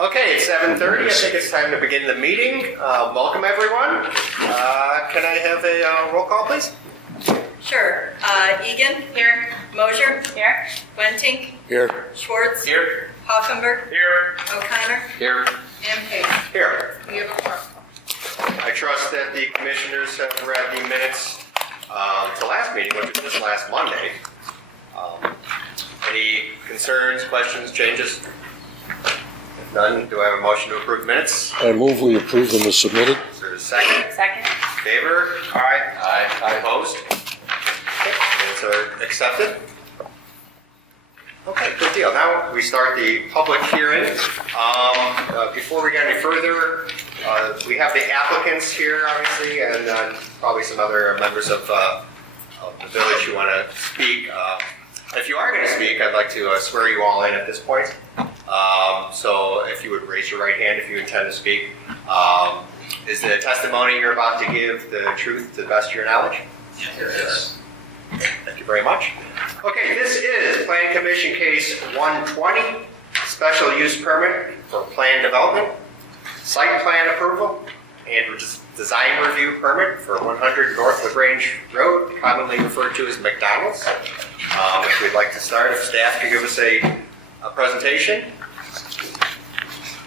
Okay, it's 7:30. I think it's time to begin the meeting. Welcome, everyone. Can I have a roll call, please? Sure. Egan? Here. Mosier? Here. Wentink? Here. Schwartz? Here. Hoffenberg? Here. O'Connor? Here. And Page. Here. We have a quorum. I trust that the commissioners have read the minutes to last meeting, which was this last Monday. Any concerns, questions, changes? If none, do I have a motion to approve minutes? I move we approve them as submitted. Is there a second? Second. Favor? Aye. Aye. Opposed? Okay, minutes are accepted. Okay, good deal. Now we start the public hearing. Before we get any further, we have the applicants here, obviously, and probably some other members of the village who want to speak. If you are going to speak, I'd like to swear you all in at this point. So if you would raise your right hand if you intend to speak. Is the testimony you're about to give the truth to the best of your knowledge? Yes. Thank you very much. Okay, this is Plan Commission Case 120, Special Use Permit for Plan Development, Site Plan Approval, and Design Review Permit for 100 North La Grange Road, commonly referred to as McDonald's. If we'd like to start, if staff could give us a presentation.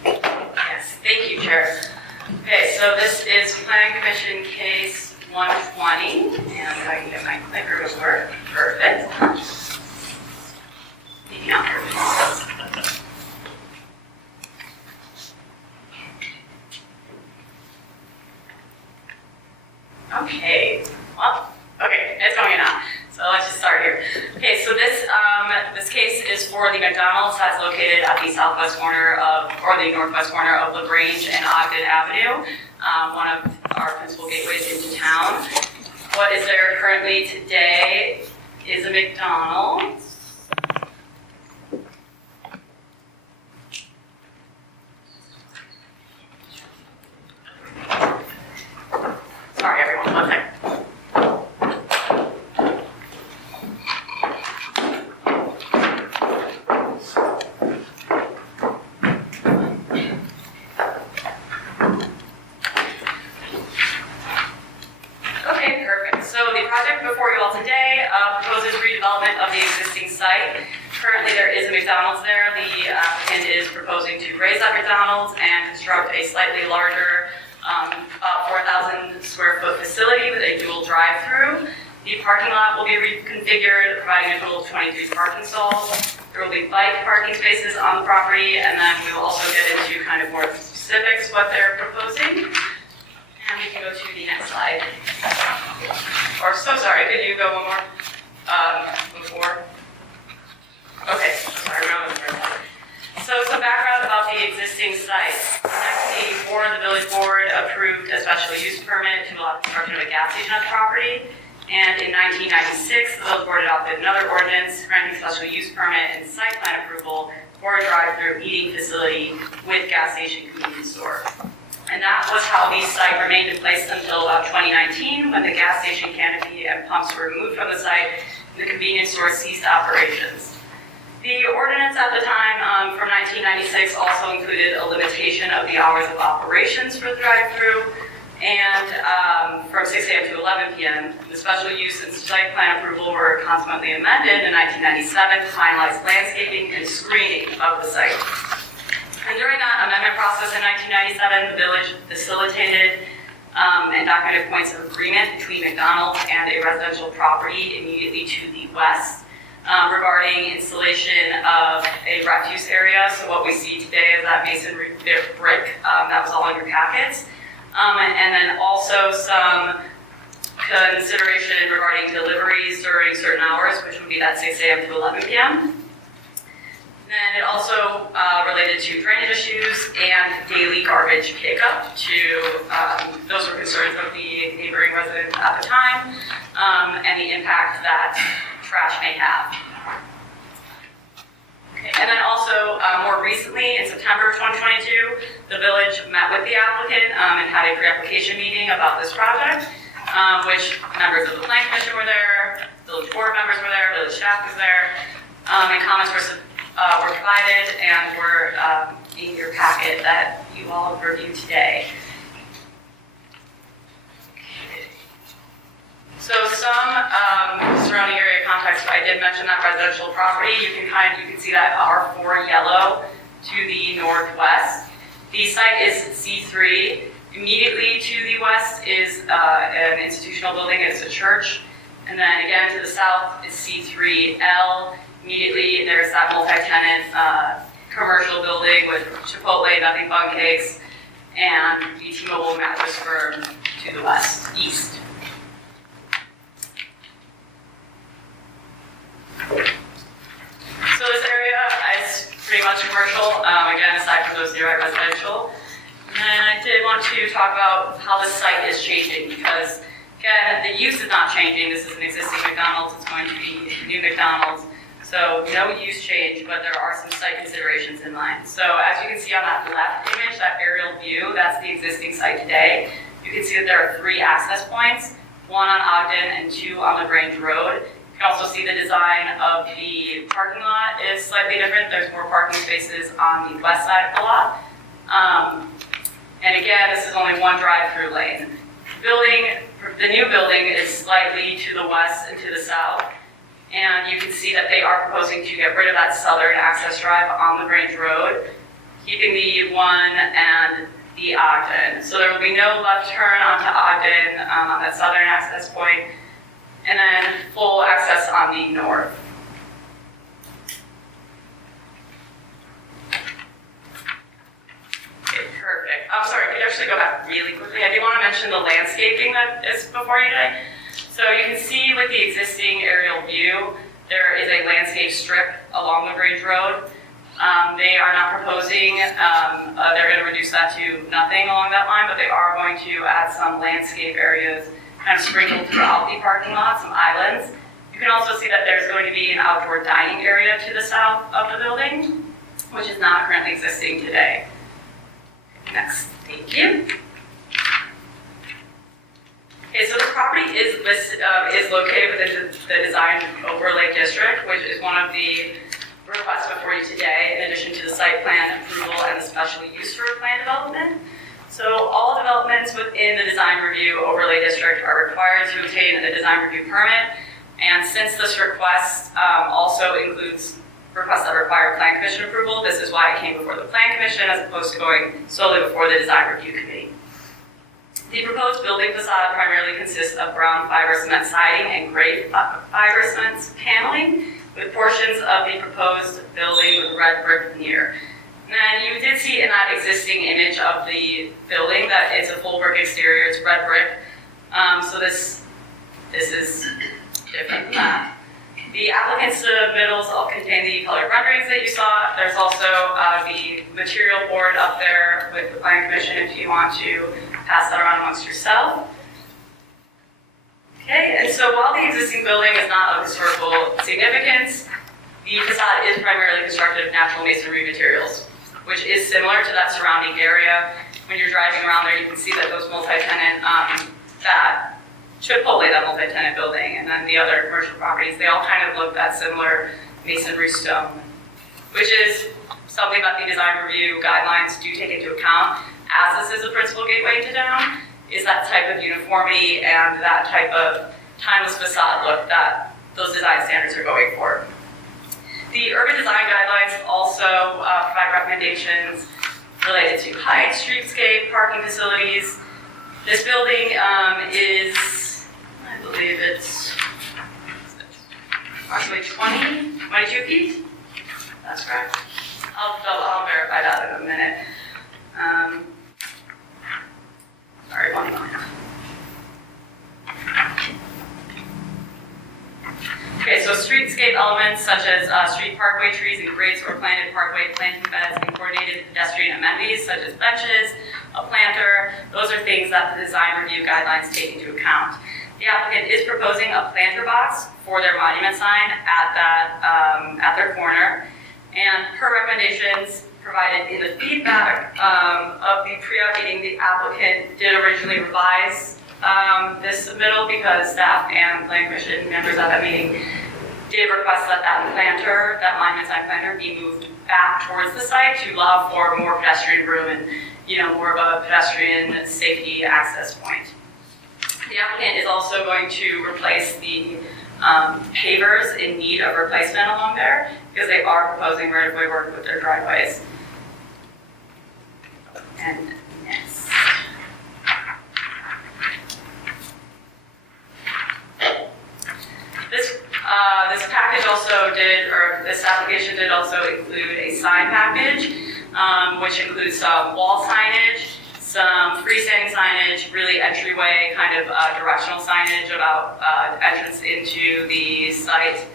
Yes, thank you, Chair. Okay, so this is Planning Commission Case 120, and if I can get my clicker to work, perfect. Maybe not perfect. Okay, well, okay, it's going in now. So let's just start here. Okay, so this case is for the McDonald's that's located at the southwest corner of, or the northwest corner of La Grange and Ogden Avenue, one of our principal gateways into town. What is there currently today is a McDonald's. Sorry, everyone, one second. Okay, perfect. So the project before you all today proposes redevelopment of the existing site. Currently, there is a McDonald's there. The applicant is proposing to raise that McDonald's and construct a slightly larger, about 4,000 square foot facility with a dual drive-through. The parking lot will be reconfigured, providing a total of 23 parking stalls. There will be bike parking spaces on the property, and then we will also get into kind of more specifics what they're proposing. And we can go to the next slide. Or, so sorry, could you go one more before? Okay, sorry, we're on the first slide. So some background about the existing site. In 1984, the village board approved a special use permit to allow construction of a gas station at the property. And in 1996, the village board adopted another ordinance granting special use permit and site plan approval for a drive-through eating facility with gas station convenience store. And that was how the site remained in place until about 2019, when the gas station canopy and pumps were removed from the site and the convenience store ceased operations. The ordinance at the time from 1996 also included a limitation of the hours of operations for the drive-through, and from 6 a.m. to 11 p.m. The special use and site plan approval were consequently amended in 1997 to finalize landscaping and screening of the site. And during that amendment process in 1997, the village facilitated and documented points of agreement between McDonald's and a residential property immediately to the west regarding installation of a refuse area. So what we see today is that masonry brick that was all in your packets. And then also some consideration regarding deliveries during certain hours, which would be that 6 a.m. to 11 p.m. Then it also related to drainage issues and daily garbage pickup those were concerns of the neighboring residents at the time, and the impact that trash may have. Okay. And then also more recently in September 2022, the village met with the applicant and had a pre-application meeting about this project, which members of the Planning Commission were there, village board members were there, village staff was there, and comments were provided and were in your packet that you all reviewed today. So some surrounding area context, I did mention that residential property. You can see that R4 yellow to the northwest. The site is C3. Immediately to the west is an institutional building. It's a church. And then again to the south is C3L. Immediately there's that multi-tenant commercial building with Chipotle, Nothing Bun Cakes, and the T-Mobile mattress firm to the east. So this area is pretty much commercial, again, aside from those nearby residential. And I did want to talk about how the site is changing because, again, the use is not changing. This is an existing McDonald's. It's going to be a new McDonald's. So no use change, but there are some site considerations in mind. So as you can see on that left image, that aerial view, that's the existing site today. You can see that there are 3 access points, 1 on Ogden and 2 on La Grange Road. You can also see the design of the parking lot is slightly different. There's more parking spaces on the west side of the lot. And again, this is only 1 drive-through lane. The new building is slightly to the west and to the south. And you can see that they are proposing to get rid of that southern access drive on La Grange Road, keeping the 1 and the Ogden. So there will be no left turn onto Ogden on that southern access point, and then full access on the north. Okay, perfect. I'm sorry, could you actually go back really quickly? I do want to mention the landscaping that is before you today. So you can see with the existing aerial view, there is a landscape strip along La Grange Road. They are not proposing, they're going to reduce that to nothing along that line, but they are going to add some landscape areas kind of sprinkled throughout the parking lot, some islands. You can also see that there's going to be an outdoor dining area to the south of the building, which is not currently existing today. Next, thank you. Okay, so the property is located within the Design Overlay District, which is one of the requests before you today, in addition to the site plan approval and the special use for plan development. So all developments within the Design Review Overlay District are required to obtain a design review permit. And since this request also includes requests that require Plan Commission approval, this is why it came before the Plan Commission as opposed to going solely before the Design Review Committee. The proposed building facade primarily consists of brown fiber cement siding and gray fiber cement paneling, with portions of the proposed building with red brick veneer. And then you did see in that existing image of the building that it's a full brick exterior, it's red brick. So this is different than that. The applicant's submittals all contain the colored renderings that you saw. There's also the material board up there with the Plan Commission if you want to pass that around amongst yourself. Okay, and so while the existing building is not of historical significance, the facade is primarily constructed of natural masonry materials, which is similar to that surrounding area. When you're driving around there, you can see that those multi-tenant, that Chipotle, that multi-tenant building, and then the other commercial properties, they all kind of look that similar masonry stone, which is something that the design review guidelines do take into account, as this is a principal gateway into town, is that type of uniformity and that type of timeless facade look that those design standards are going for. The urban design guidelines also provide recommendations related to height, streetscape, parking facilities. This building is, I believe it's approximately 22 feet. That's correct. I'll verify that in a minute. Sorry, 1 moment. Okay, so streetscape elements such as street parkway trees and grates or planted parkway planting beds and coordinated pedestrian amenities such as benches, a planter, those are things that the design review guidelines take into account. The applicant is proposing a planter box for their monument sign at their corner, and per recommendations provided in the feedback of the pre-op meeting, the applicant did originally revise this submittal because staff and Plan Commission members at that meeting did request that that planter, that monument sign planter, be moved back towards the site to allow for more pedestrian room and, more of a pedestrian safety access point. The applicant is also going to replace the pavers in need of replacement along there because they are proposing right-of-way work with their driveways. And next. This package also did, or this application did also include a sign package, which includes some wall signage, some freestanding signage, really entryway kind of directional signage about entrance into the site,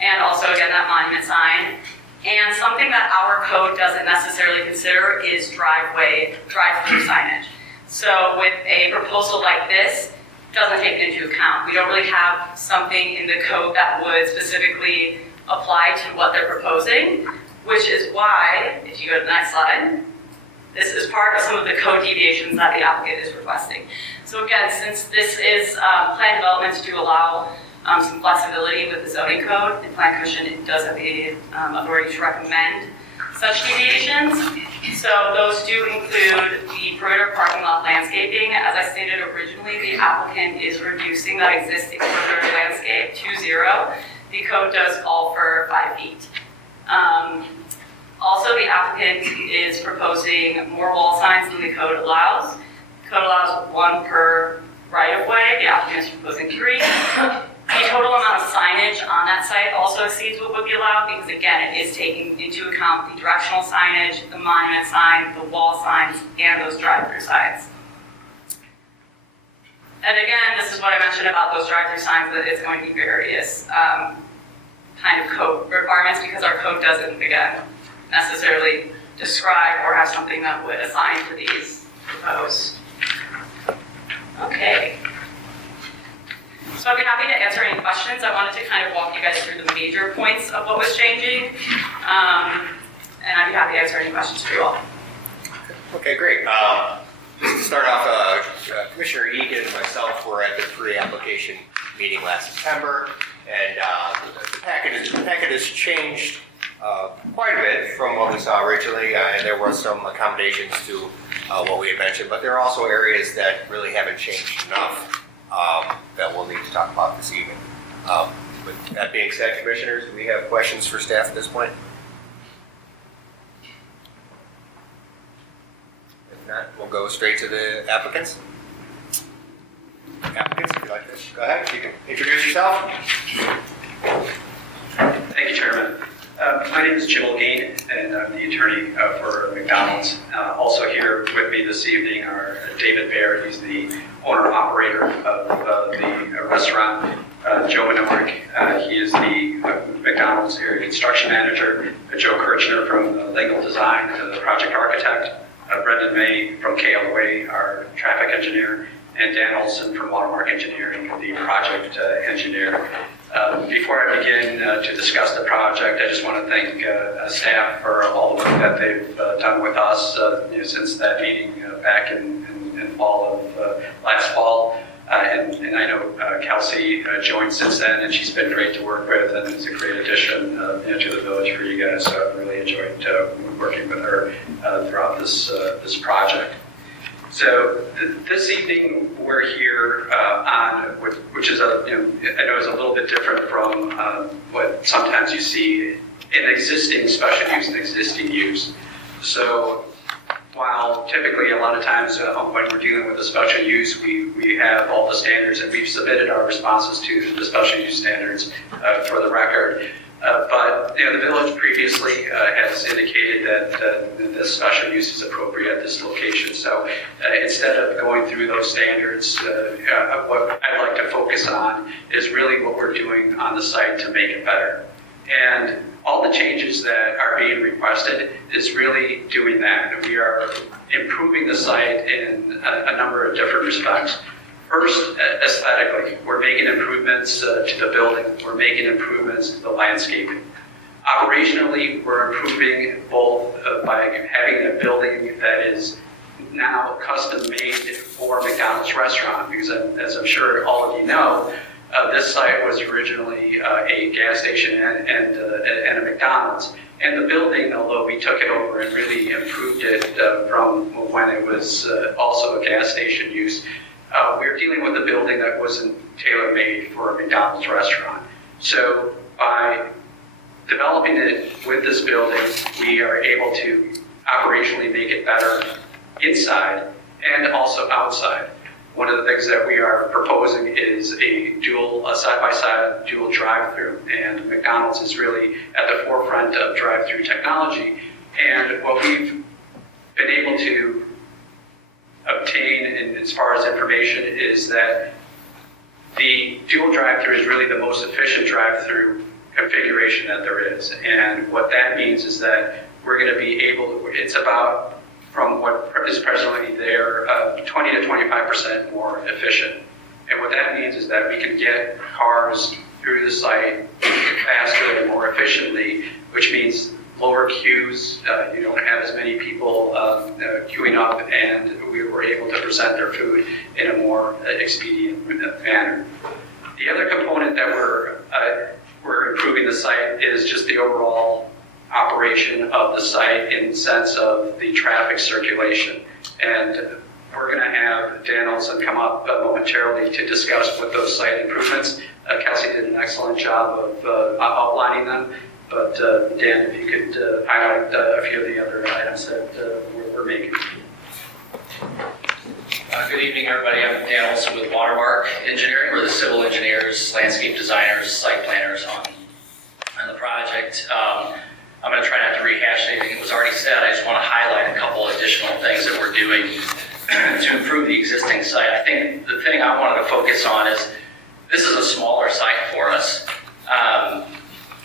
and also again that monument sign. And something that our code doesn't necessarily consider is drive-thru signage. So with a proposal like this, it doesn't take it into account. We don't really have something in the code that would specifically apply to what they're proposing, which is why, if you go to the next slide, this is part of some of the code deviations that the applicant is requesting. So again, since this is plan development to allow some flexibility with the zoning code, the Plan Commission does have the authority to recommend such deviations. So those do include the perimeter parking lot landscaping. As I stated originally, the applicant is reducing that existing perimeter landscape to 0. The code does call for 5 feet. Also, the applicant is proposing more wall signs than the code allows. The code allows 1 per right-of-way. The applicant is proposing 3. The total amount of signage on that site also exceeds what would be allowed because, again, it is taking into account the directional signage, the monument sign, the wall signs, and those drive-through signs. And again, this is what I mentioned about those drive-through signs, that it's going to be various kind of code requirements because our code doesn't, again, necessarily describe or have something that would assign to these proposed. Okay. So I'd be happy to answer any questions. I wanted to kind of walk you guys through the major points of what was changing. And I'd be happy to answer any questions for you all. Okay, great. Just to start off, Commissioner Egan and myself were at the pre-application meeting last September, and the packet has changed quite a bit from what we saw originally, and there were some accommodations to what we had mentioned, but there are also areas that really haven't changed enough that we'll need to talk about this evening. With that being said, Commissioners, do we have questions for staff at this point? If not, we'll go straight to the applicants. Applicants, if you'd like to go ahead, you can introduce yourself. Thank you, Chairman. My name is Jim Olgain, and I'm the attorney for McDonald's. Also here with me this evening are David Baird. He's the owner-operator of the restaurant. Joe Minorik, he is the McDonald's area construction manager. Joe Kirchner from Legal Design, the project architect. Brendan May from KLOA, our traffic engineer. And Dan Olson from Watermark Engineering, the project engineer. Before I begin to discuss the project, I just want to thank staff for all the work that they've done with us since that meeting back in fall of last fall. And I know Kelsey joined since then, and she's been great to work with, and it's a great addition to the village for you guys. So I've really enjoyed working with her throughout this project. So this evening we're here on, which is I know is a little bit different from what sometimes you see in existing special use and existing use. So while typically a lot of times when we're dealing with a special use, we have all the standards and we've submitted our responses to the special use standards for the record. But the village previously has indicated that this special use is appropriate at this location. So instead of going through those standards, what I'd like to focus on is really what we're doing on the site to make it better. And all the changes that are being requested is really doing that. We are improving the site in a number of different respects. First, aesthetically, we're making improvements to the building. We're making improvements to the landscaping. Operationally, we're improving both by having a building that is now custom made for McDonald's restaurant, because as I'm sure all of you know, this site was originally a gas station and a McDonald's. And the building, although we took it over and really improved it from when it was also a gas station use, we were dealing with a building that wasn't tailor-made for a McDonald's restaurant. So by developing it with this building, we are able to operationally make it better inside and also outside. One of the things that we are proposing is a side-by-side dual drive-thru, and McDonald's is really at the forefront of drive-thru technology. And what we've been able to obtain, and as far as information, is that the dual drive-thru is really the most efficient drive-thru configuration that there is. And what that means is that we're going to be able to, it's about, from what is presently there, 20 to 25% more efficient. And what that means is that we can get cars through the site faster and more efficiently, which means lower queues, you don't have as many people queuing up, and we were able to present their food in a more expedient manner. The other component that we're improving the site is just the overall operation of the site in the sense of the traffic circulation. And we're going to have Dan Olson come up momentarily to discuss what those site improvements. Kelsey did an excellent job of outlining them, but Dan, if you could highlight a few of the other items that we're making. Good evening, everybody. I'm Dan Olson with Watermark Engineering. We're the civil engineers, landscape designers, site planners on the project. I'm going to try not to rehash anything that was already said. I just want to highlight a couple additional things that we're doing to improve the existing site. I think the thing I wanted to focus on is this is a smaller site for us,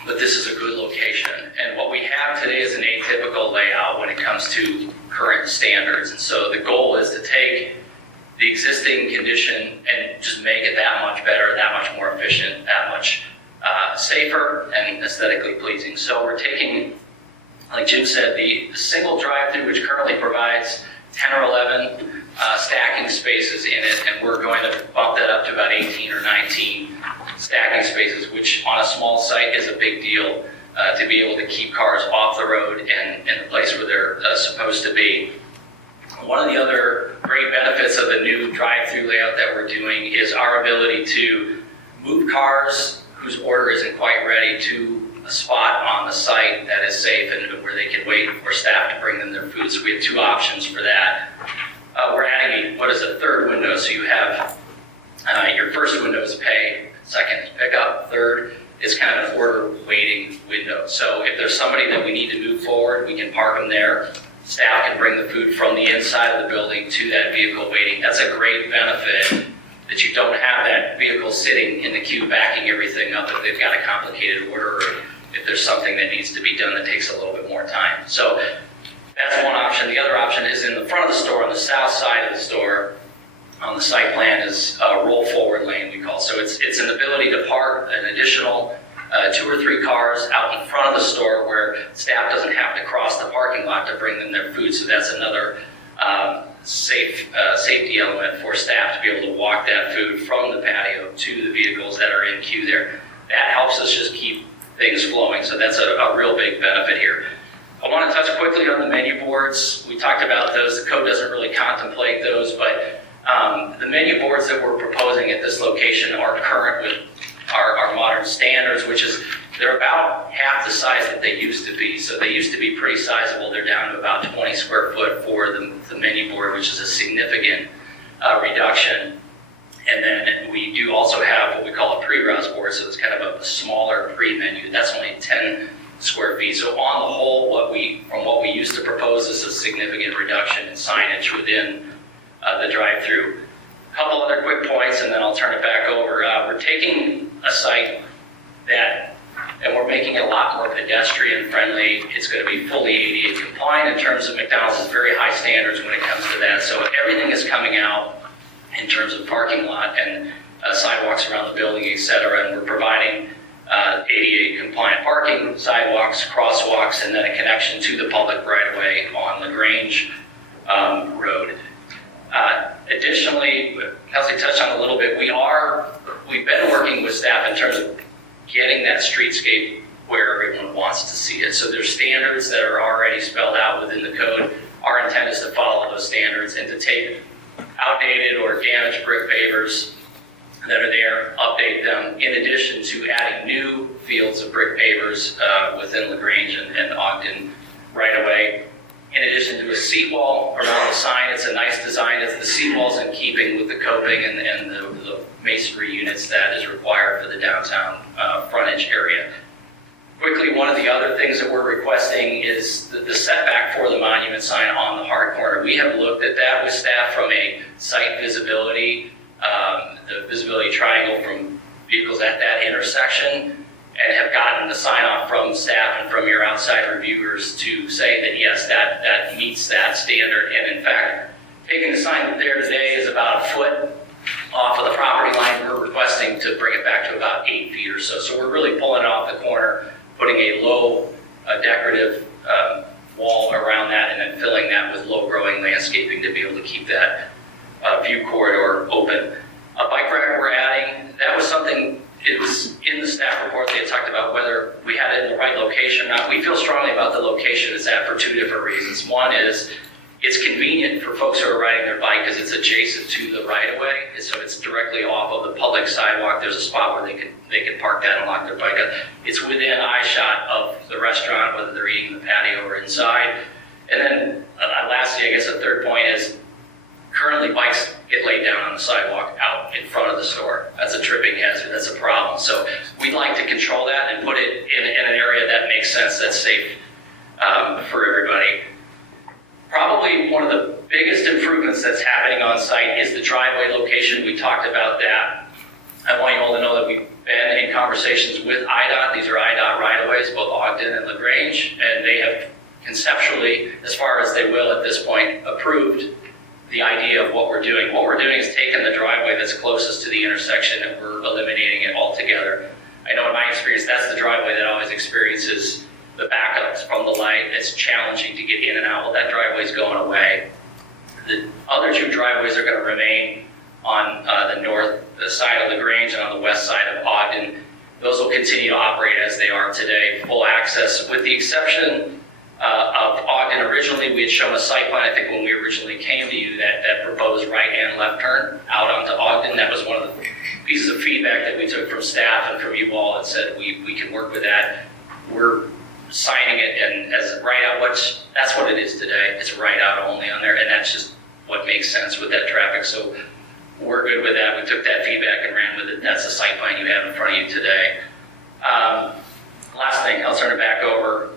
but this is a good location. And what we have today is an atypical layout when it comes to current standards. And so the goal is to take the existing condition and just make it that much better, that much more efficient, that much safer and aesthetically pleasing. So we're taking, like Jim said, the single drive-thru, which currently provides 10 or 11 stacking spaces in it, and we're going to bump that up to about 18 or 19 stacking spaces, which on a small site is a big deal to be able to keep cars off the road and in the place where they're supposed to be. One of the other great benefits of the new drive-thru layout that we're doing is our ability to move cars whose order isn't quite ready to a spot on the site that is safe and where they can wait for staff to bring them their food. So we have two options for that. We're adding a third window. So you have your first window is pay, second is pickup, third is kind of an order waiting window. So if there's somebody that we need to move forward, we can park them there. Staff can bring the food from the inside of the building to that vehicle waiting. That's a great benefit, that you don't have that vehicle sitting in the queue backing everything up if they've got a complicated order, or if there's something that needs to be done that takes a little bit more time. So that's one option. The other option is in the front of the store, on the south side of the store, on the site plan is a roll forward lane, we call. So it's an ability to park an additional 2 or 3 cars out in front of the store where staff doesn't have to cross the parking lot to bring them their food. So that's another safety element for staff to be able to walk that food from the patio to the vehicles that are in queue there. That helps us just keep things flowing. So that's a real big benefit here. I want to touch quickly on the menu boards. We talked about those. The code doesn't really contemplate those, but the menu boards that we're proposing at this location are current with our modern standards, which is they're about half the size that they used to be. So they used to be pretty sizable. They're down to about 20 square foot for the menu board, which is a significant reduction. And then we do also have what we call a pre-browse board, so it's kind of a smaller pre-menu. That's only 10 square feet. So on the whole, from what we used to propose is a significant reduction in signage within the drive-thru. A couple other quick points, and then I'll turn it back over. We're taking a site and we're making it a lot more pedestrian friendly. It's going to be fully ADA compliant in terms of McDonald's has very high standards when it comes to that. So everything is coming out in terms of parking lot and sidewalks around the building, etc. And we're providing ADA compliant parking, sidewalks, crosswalks, and then a connection to the public right away on La Grange Road. Additionally, Kelsey touched on a little bit, we've been working with staff in terms of getting that streetscape where everyone wants to see it. So there's standards that are already spelled out within the code. Our intent is to follow those standards and to take outdated or damaged brick pavers that are there, update them, in addition to adding new fields of brick pavers within La Grange and Ogden right away. In addition to a seat wall around the sign, it's a nice design. The seat wall's in keeping with the coping and the masonry units that is required for the downtown frontage area. Quickly, one of the other things that we're requesting is the setback for the monument sign on the hard corner. We have looked at that with staff from a site visibility, the visibility triangle from vehicles at that intersection, and have gotten the sign off from staff and from your outside reviewers to say that yes, that meets that standard. And in fact, taking the sign there today is about a foot off of the property line. We're requesting to bring it back to about 8 feet or so. So we're really pulling it off the corner, putting a low decorative wall around that, and then filling that with low growing landscaping to be able to keep that view corridor open. A bike rack we're adding, that was something, it was in the staff report, they had talked about whether we had it in the right location or not. We feel strongly about the location it's at for 2 different reasons. One is it's convenient for folks who are riding their bike because it's adjacent to the right-of-way, and so it's directly off of the public sidewalk. There's a spot where they can park that and lock their bike up. It's within eyeshot of the restaurant, whether they're eating in the patio or inside. And then lastly, I guess a third point is currently bikes get laid down on the sidewalk out in front of the store. That's a tripping hazard, that's a problem. So we'd like to control that and put it in an area that makes sense, that's safe for everybody. Probably one of the biggest improvements that's happening on site is the driveway location. We talked about that. I want you all to know that we've been in conversations with IDOT. These are IDOT right-of-ways, both Ogden and La Grange, and they have conceptually, as far as they will at this point, approved the idea of what we're doing. What we're doing is taking the driveway that's closest to the intersection and we're eliminating it altogether. I know in my experience, that's the driveway that always experiences the backups from the light. It's challenging to get in and out. Well, that driveway's going away. The other 2 driveways are going to remain on the north side of La Grange and on the west side of Ogden. Those will continue to operate as they are today, full access, with the exception of Ogden. Originally, we had shown a site plan, I think when we originally came to you, that proposed right and left turn out onto Ogden. That was one of the pieces of feedback that we took from staff and from you all that said we can work with that. We're signing it and as right out, that's what it is today. It's right out only on there, and that's just what makes sense with that traffic. So we're good with that. We took that feedback and ran with it. That's the site plan you have in front of you today. Last thing, I'll turn it back over.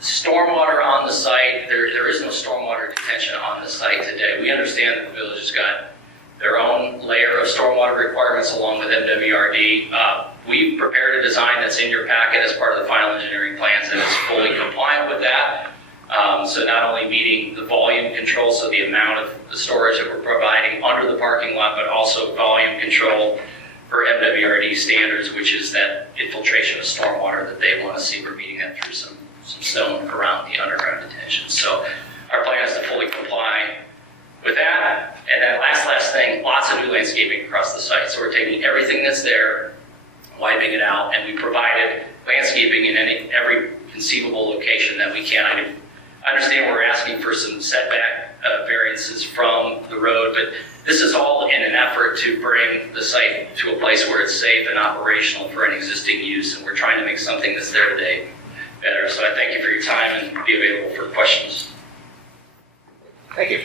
Stormwater on the site, there is no stormwater detention on the site today. We understand that the village has got their own layer of stormwater requirements along with MWRD. We've prepared a design that's in your packet as part of the final engineering plans that is fully compliant with that. So not only meeting the volume control, so the amount of the storage that we're providing under the parking lot, but also volume control for MWRD standards, which is that infiltration of stormwater that they want to see. We're meeting that through some stone around the underground detention. So our plan is to fully comply with that. And then last thing, lots of new landscaping across the site. So we're taking everything that's there, wiping it out, and we provided landscaping in every conceivable location that we can. I understand we're asking for some setback variances from the road, but this is all in an effort to bring the site to a place where it's safe and operational for an existing use, and we're trying to make something that's there today better. So I thank you for your time and be available for questions. Thank you.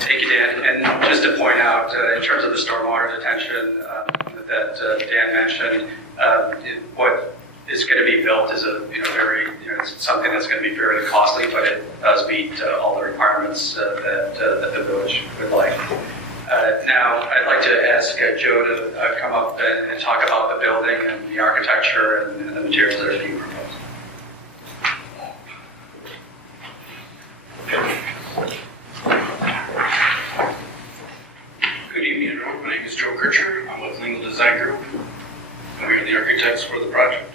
Thank you, Dan. And just to point out, in terms of the stormwater detention that Dan mentioned, what is going to be built is it's something that's going to be fairly costly, but it does meet all the requirements that the village would like. Now, I'd like to ask Joe to come up and talk about the building and the architecture and the materials that are being proposed. Good evening, everyone. My name is Joe Kircher. I'm with Legal Design Group, and we are the architects for the project.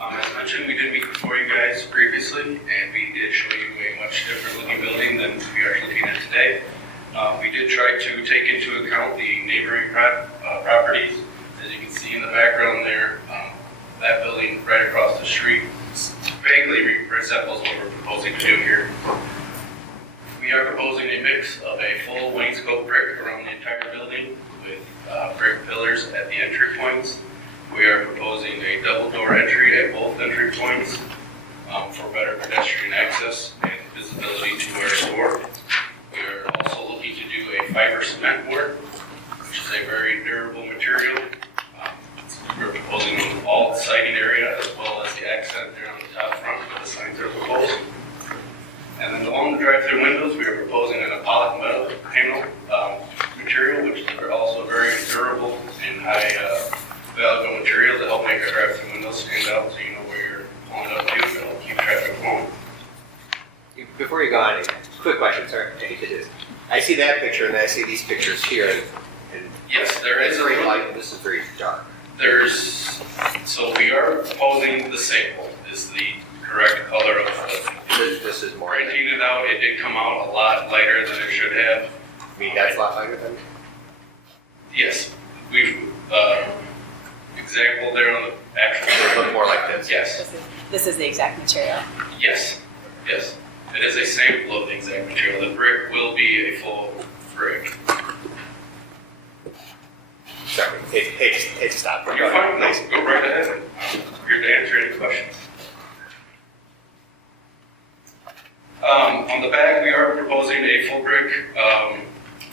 As mentioned, we did meet before you guys previously, and we did show you a much different looking building than we are looking at today. We did try to take into account the neighboring properties. As you can see in the background there, here? We are proposing a mix of a full wainscot brick around the entire building with brick pillars at the entry points. We are proposing a double door entry at both entry points for better pedestrian access and visibility to our store. We are also looking to do a fiber cement board, which is a very durable material. We're proposing all the siding area as well as the accent there on the top front where the signs are proposed. And then along the drive-thru windows, we are proposing an Apollo metal panel material, which is also very durable and high valuable material to help make our drive-thru windows stand out so you know where you're pulling up to to help keep traffic flowing. Before you go on, quick question, sorry, I hate to do this. I see that picture and I see these pictures here, and Yes, there it's is very light and this is very dark. so we are proposing the sample is the correct color of the This is more, printing it out. It did come out a lot lighter than it should have. I mean, that's a lot lighter than, Yes, we've, example there on the it actual. look more like this. Yes, This is the exact material. yes, yes. It is a sample of the exact material. The brick will be a full brick. Sorry, hate to stop. You're fine, no, go right ahead. I'm here to answer any questions. On the back, we are proposing a full brick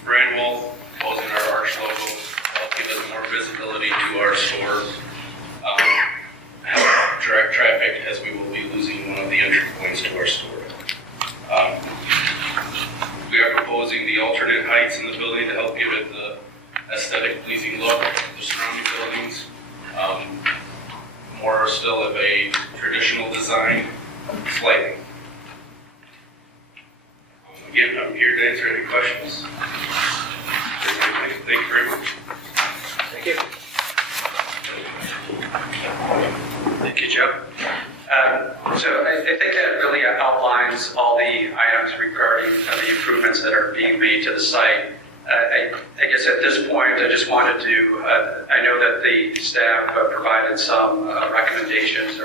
brand wall, proposing our arch logo, to give us more visibility to our store. Help direct traffic as we will be losing one of the entry points to our store. We are proposing the alternate heights in the building to help give it the aesthetic pleasing look of the surrounding buildings. More still of a traditional design, slightly. Again, I'm here to answer any questions. Thank you very much. Thank you. Thank you, Joe. So I think that really outlines all the items regarding the improvements that are being made to the site. I guess at this point, I just wanted to, I know that the staff provided some recommendations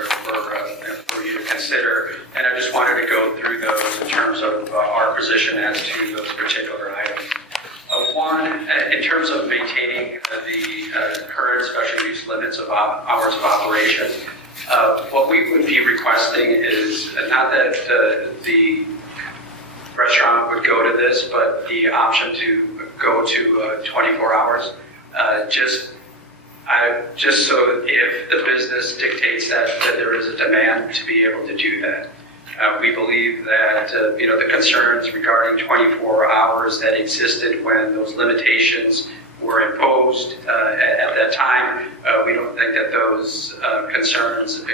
for you to consider, and I just wanted to go through those in terms of our position as to those particular items. One, in terms of maintaining the current special use limits of hours of operation, what we would be requesting is not that the restaurant would go to this, but the option to go to 24 hours. Just so if the business dictates that there is a demand to be able to do that. We believe that the concerns regarding 24 hours that existed when those limitations were imposed at that time, we don't think that those concerns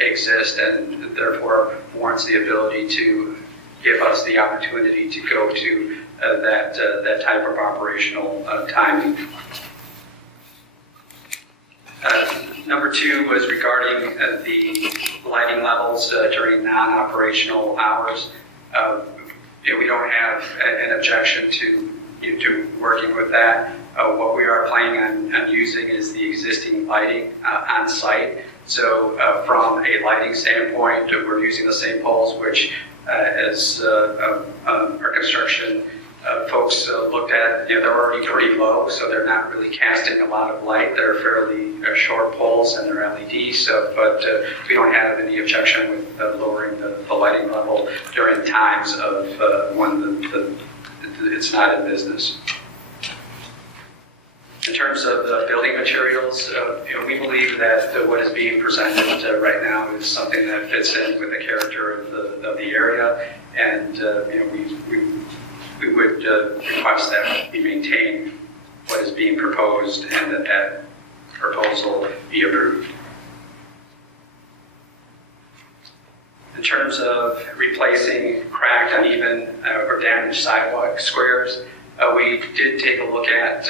exist, and therefore warrants the ability to give us the opportunity to go to that type of operational timing. Number two was regarding the lighting levels during non-operational hours. We don't have an objection to working with that. What we are planning on using is the existing lighting on site. So from a lighting standpoint, we're using the same poles, which as our construction folks looked at, they're already pretty low, so they're not really casting a lot of light. They're fairly short poles and they're LEDs, but we don't have any objection with lowering the lighting level during times of when it's not in business. In terms of the building materials, we believe that what is being presented right now is something that fits in with the character of the area, and we would request that we maintain what is being proposed and that proposal be approved. In terms of replacing cracked, uneven, or damaged sidewalk squares, we did take a look at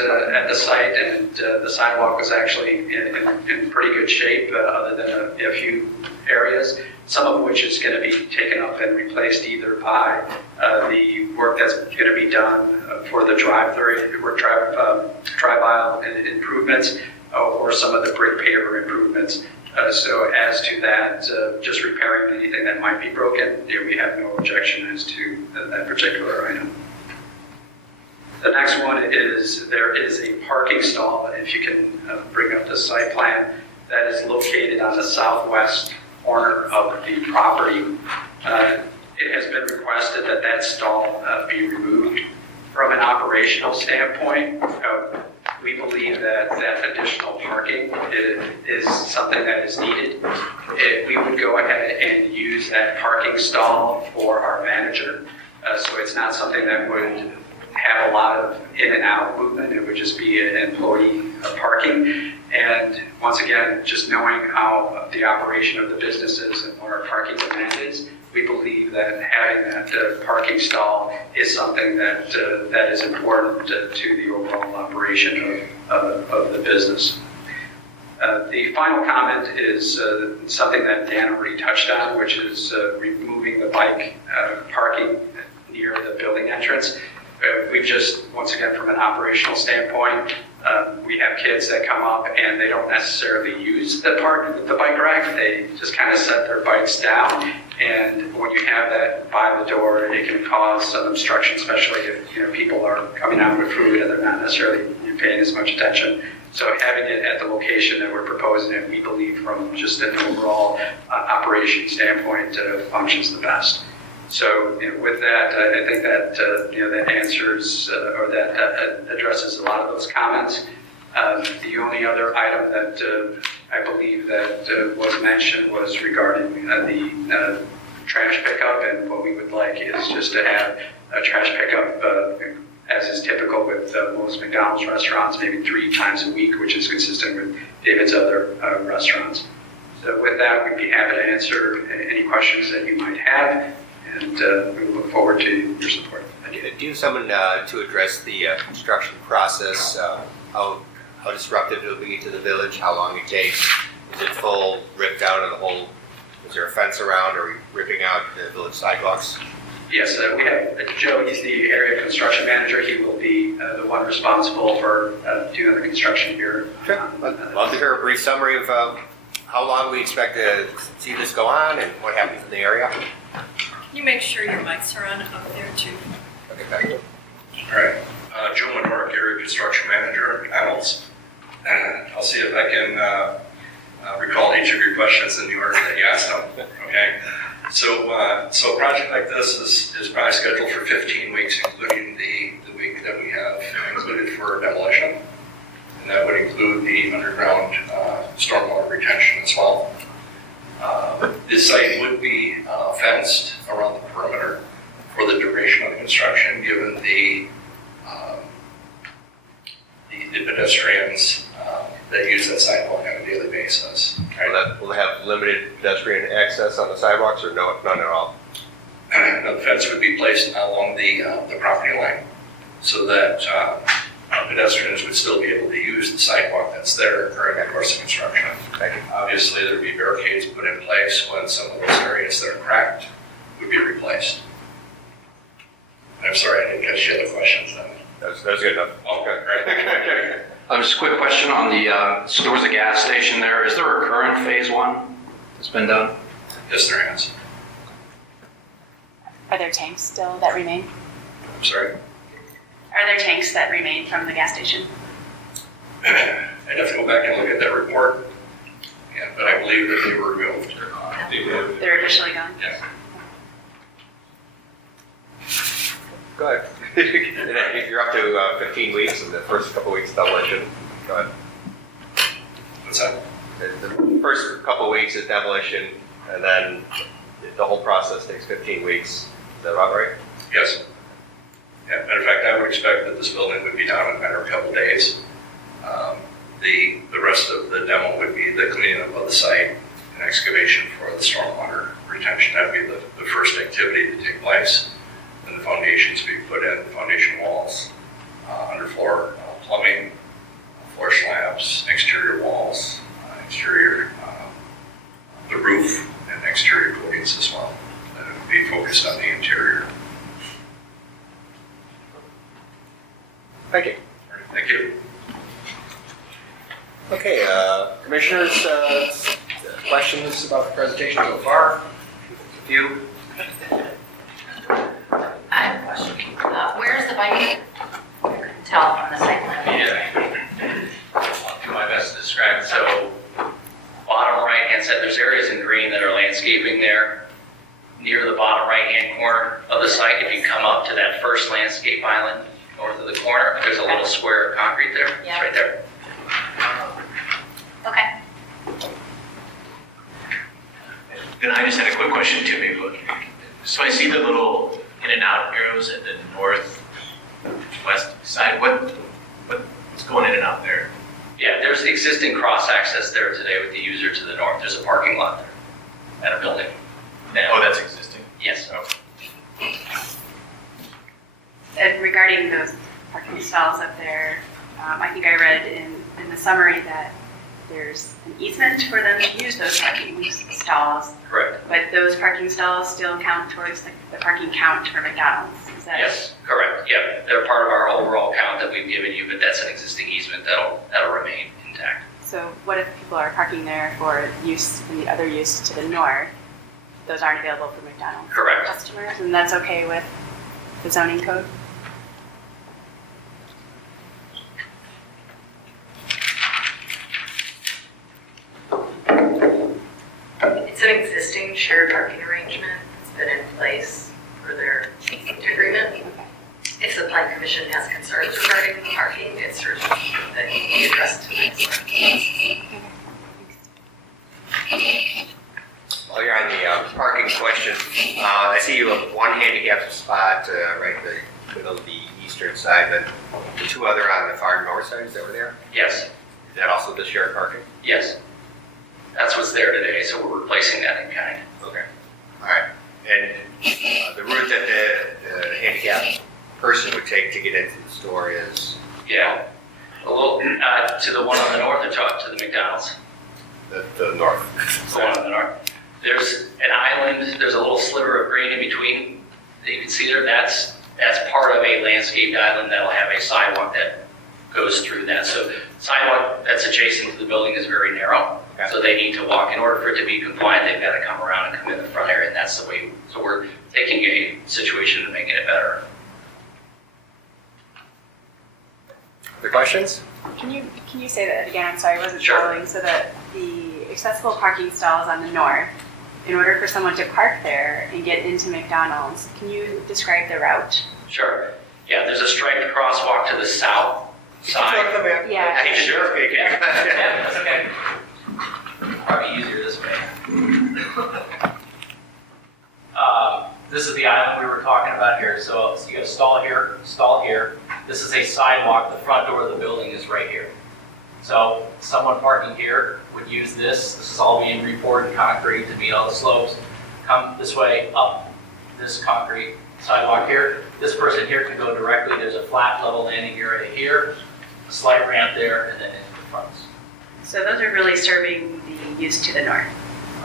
the site, and the sidewalk was actually in pretty good shape, other than a few areas, some of which is going to be taken up and replaced either by the work that's going to be done for the drive-thru or drive aisle improvements, or some of the brick paver improvements So as to that, just repairing anything that might be broken, we have no objection as to that particular item. The next one is there is a parking stall, if you can bring up the site plan, that is located on the southwest corner of the property. It has been requested that that stall be removed. From an operational standpoint, we believe that that additional parking is something that is needed. We would go ahead and use that parking stall for our manager. So it's not something that would have a lot of in and out movement. It would just be an employee parking. And once again, just knowing how the operation of the business is and what our parking demand is, we believe that having that parking stall is something that that is important to the overall operation of the business. The final comment is something that Dan already touched on, which is removing the bike parking near the building entrance. We've just, once again, from an operational standpoint, we have kids that come up and they don't necessarily use the bike rack. They just kind of set their bikes down. And when you have that by the door, it can cause some obstruction, especially if people are coming out with food and they're not necessarily paying as much attention. So having it at the location that we're proposing it, we believe from just an overall operation standpoint, functions the best. So with that, I think that that answers or that addresses a lot of those comments. The only other item that I believe that was mentioned was regarding the trash pickup, and what we would like is just to have a trash pickup as is typical with most McDonald's restaurants, maybe 3 times a week, which is consistent with David's other restaurants. So with that, we'd be happy to answer any questions that you might have. And we look forward to your support. Do you have someone to address the construction process? How disruptive it will be to the village? How long it takes? Is it full ripped out of the whole? Is there a fence around? Are we ripping out the village sidewalks? Yes, we have Joe. He's the area construction manager. He will be the one responsible for doing the construction here. Sure. I'd love to hear a brief summary of how long we expect to see this go on and what happens in the area. You make sure your mics are on up there too. Okay, thank you. All right, Joe Menork, area construction manager at McDonald's. I'll see if I can recall each of your questions in the order that you asked them. Okay, so a project like this is probably scheduled for 15 weeks, including the week that we have included for demolition, and that would include the underground stormwater retention as well. The site would be fenced around the perimeter for the duration of the construction, given the pedestrians that use that sidewalk on a daily basis. Right? Will it have limited pedestrian access on the sidewalks or none at all? No, the fence would be placed along the property line so that pedestrians would still be able to use the sidewalk that's there during the course of construction. Thank you. Obviously, there would be barricades put in place when some of those areas that are cracked would be replaced. I'm sorry, I didn't catch the other questions then. That's good enough. Okay, great. Just a quick question on the, so there was a gas station there. Is there a current phase 1 that's been done? Yes, there is. Are there tanks still that remain? I'm sorry. Are there tanks that remain from the gas station? I'd have to go back and look at that report, but I believe that they were removed. They're officially gone? Yeah. Go ahead. You're up to 15 weeks and the first couple weeks demolition. Go ahead. What's that? The first couple weeks is demolition, and then the whole process takes 15 weeks. Is that about right? Yes. Yeah, matter of fact, I would expect that this building would be down in a matter of a couple days. The rest of the demo would be the cleaning up of the site and excavation for the stormwater retention. That would be the first activity to take place. And the foundations be put in, foundation walls, underfloor plumbing, floor slabs, exterior walls, exterior, the roof, and exterior coatings as well. That would be focused on the interior. Thank you. All right, thank you. Okay, commissioners, questions about the presentation so far? A few? I have a question. Where's the bike? I couldn't tell from the site plan. Yeah. I'll do my best to describe it. So, bottom right-hand side, there's areas in green that are landscaping there. Near the bottom right-hand corner of the site, if you come up to that first landscape island north of the corner, there's a little square of concrete there. It's Yeah. right there. Okay. And I just had a quick question too, maybe. So I see the little in and out arrows at the northwest side. What's going in and out there? Yeah, there's the existing cross-access there today with the user to the north. There's a parking lot there and a building. Oh, that's existing. Yes. And regarding those parking stalls up there, I think I read in the summary that there's an easement for them to use those parking stalls, Correct. but those parking stalls still count towards the parking count for McDonald's. Is that? Yes, correct. Yeah, they're part of our overall count that we've given you, but that's an existing easement that'll remain intact. So what if people are parking there for use, and the other use to the north? Those aren't available for McDonald's Correct. customers, and that's okay with the zoning code? It's an existing shared parking arrangement. It's been in place for their agreement. Okay. If the plan commission has concerns regarding the parking, it's sort of that can be addressed to the next one. While you're on the parking question, I see you have one handicap spot right in the middle of the eastern side, but the two other on the far north side, is that where they are? Yes, Is that also the shared parking? yes. That's what's there today, so we're replacing that in kind. Okay, all right. And the route that the handicapped person would take to get into the store is Yeah. A little, to the one on the north or to the McDonald's? the north. The one on the north. There's an island, there's a little sliver of green in between that you can see there. That's part of a landscaped island that'll have a sidewalk that goes through that. So sidewalk that's adjacent to the building is very narrow. Okay. So they need to walk. In order for it to be compliant, they've got to come around and come in the front area, and that's the way. So we're taking a situation and making it better. Other questions? Can you say that again? I'm sorry, I wasn't Sure. following. So that the accessible parking stalls on the north, in order for someone to park there and get into McDonald's, can you describe the route? Sure. Yeah, there's a striped crosswalk to the south side. Yeah. Hey, sure. Okay, Yeah, that's okay. Probably easier this way. This is the island we were talking about here. So you have stall here. This is a sidewalk. The front door of the building is right here. So someone parking here would use this. This is all being repoured concrete to meet all the slopes. Come this way up this concrete sidewalk here. This person here can go directly. There's a flat level landing area here, a slight ramp there, and then into the front. So those are really serving the use to the north,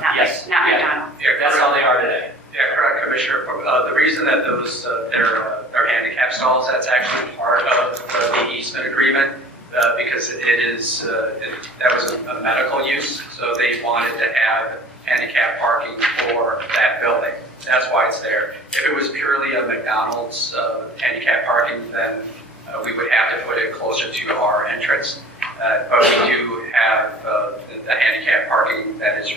not Yes. not Yeah. McDonald's. Yeah, That's how they are today. Yeah, correct, Commissioner. The reason that those, they're handicap stalls, that's actually part of the easement agreement, because it is, that was a medical use, so they wanted to have handicap parking for that building. That's why it's there. If it was purely a McDonald's handicap parking, then we would have to put it closer to our entrance. But we do have the handicap parking that is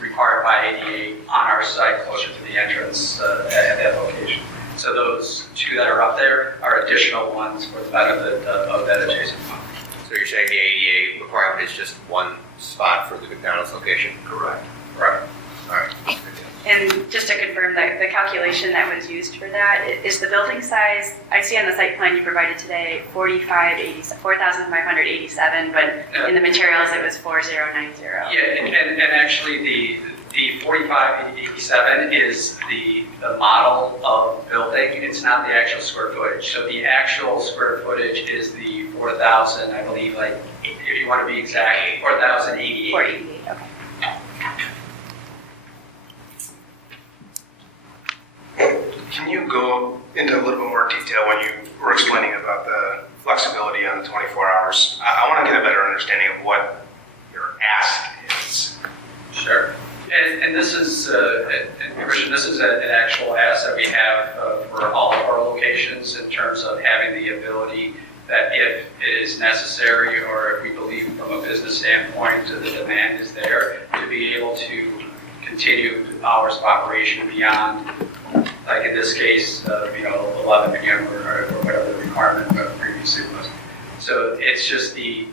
required by ADA on our site closer to the entrance at that location. So those two that are up there are additional ones for the benefit of that adjacent one. So you're saying the ADA requirement is just one spot for the McDonald's location? Correct. Right. All right. And just to confirm that the calculation that was used for that, is the building size, I see on the site plan you provided today, 4,587, but in the materials it was 4,090. Yeah, and actually the 4587 is the model of building. It's not the actual square footage. So the actual square footage is the 4,000, I believe, like, if you want to be exact, 4,088. 488, okay. Can you go into a little bit more detail when you were explaining about the flexibility on the 24 hours? I want to get a better understanding of what your ask is. Sure. And this is, and Christian, this is an actual asset we have for all of our locations in terms of having the ability that if it is necessary or if we believe from a business standpoint the demand is there, to be able to continue hours of operation beyond, like in this case, 11 p.m. or whatever the requirement previously was. So it's just the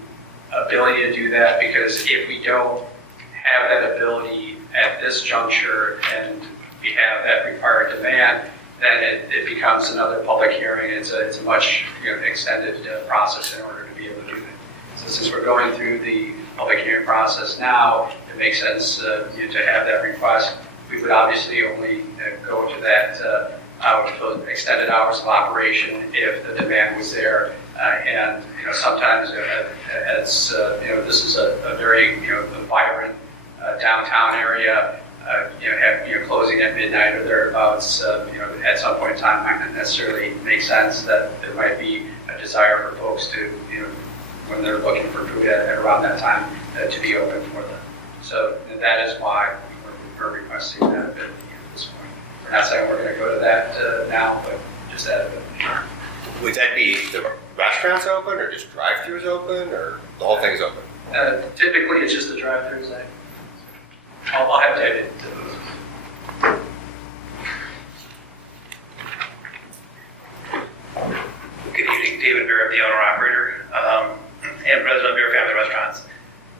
ability to do that, because if we don't have that ability at this juncture and we have that required demand, then it becomes another public hearing. It's a much extended process in order to be able to do that. So since we're going through the public hearing process now, it makes sense to have that request. We would obviously only go to that extended hours of operation if the demand was there. And sometimes as this is a very vibrant downtown area, closing at midnight or thereabouts, at some point in time might not necessarily make sense. That there might be a desire for folks to, when they're looking for food at around that time, to be open for them. So that is why we're requesting that at this point. We're not saying we're going to go to that now, but just add a bit. Would that be the restaurants open, or just drive-thrus open, or the whole thing's open? Typically, it's just the drive-thrus. I'll have David. Good evening, David Bear, the owner-operator, and president of Bear Family Restaurants.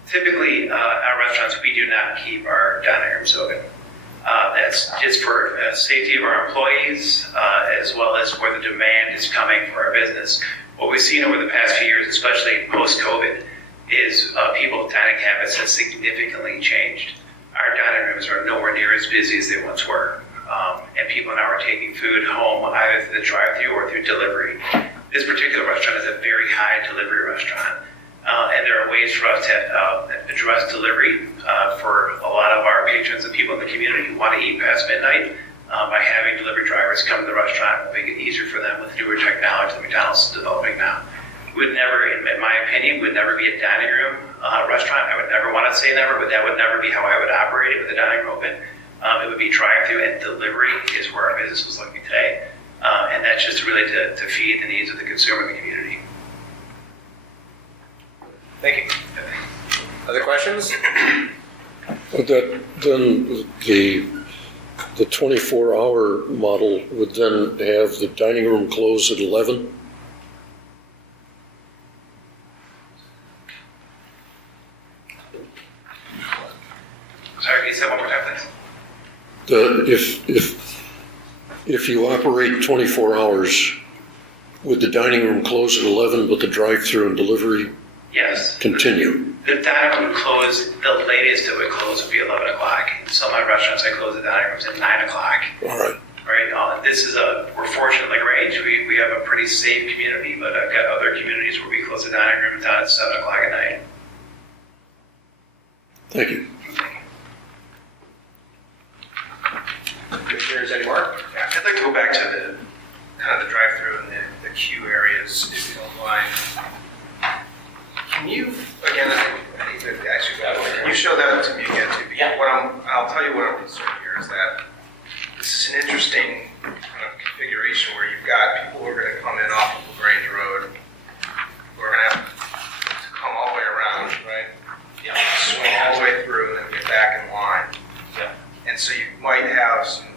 Typically, our restaurants, we do not keep our dining rooms open. That's just for safety of our employees, as well as where the demand is coming for our business. What we've seen over the past few years, especially post-COVID, is people's dining habits have significantly changed. Our dining rooms are nowhere near as busy as they once were. And people now are taking food home either through the drive-thru or through delivery. This particular restaurant is a very high delivery restaurant. And there are ways for us to address delivery for a lot of our patrons and people in the community who want to eat past midnight. By having delivery drivers come to the restaurant, we'll make it easier for them with newer technology that McDonald's is developing now. Would never, in my opinion, would never be a dining room restaurant. I would never want to say never, but that would never be how I would operate it with the dining room open. It would be drive-through, and delivery is where our business was looking today. And that's just really to feed the needs of the consumer and the community. Thank you. Other questions? Then the 24-hour model would then have the dining room close at 11? Sorry, can you say one more time, please? If you operate 24 hours, would the dining room close at 11, but the drive-through and delivery Yes. continue? The dining room would close, the latest it would close would be 11 o'clock. Some of my restaurants, I close the dining rooms at 9 o'clock. All right. Right? We're fortunate in La Grange. We have a pretty safe community, but I've got other communities where we close the dining room down at 7 o'clock at night. Thank you. Commissioners, any more? Yeah, I'd like to go back to the kind of the drive-through and the queue areas, if you don't mind. Can you, again, I need to ask you about it. Can you show that to me again too? Because I'll tell you what I'm concerned here is that this is an interesting kind of configuration where you've got people who are going to come in off of La Grange Road, who are going to have to come all the way around, right? Yeah. Swing all the way through and then get back in line. Yeah. And so you might have some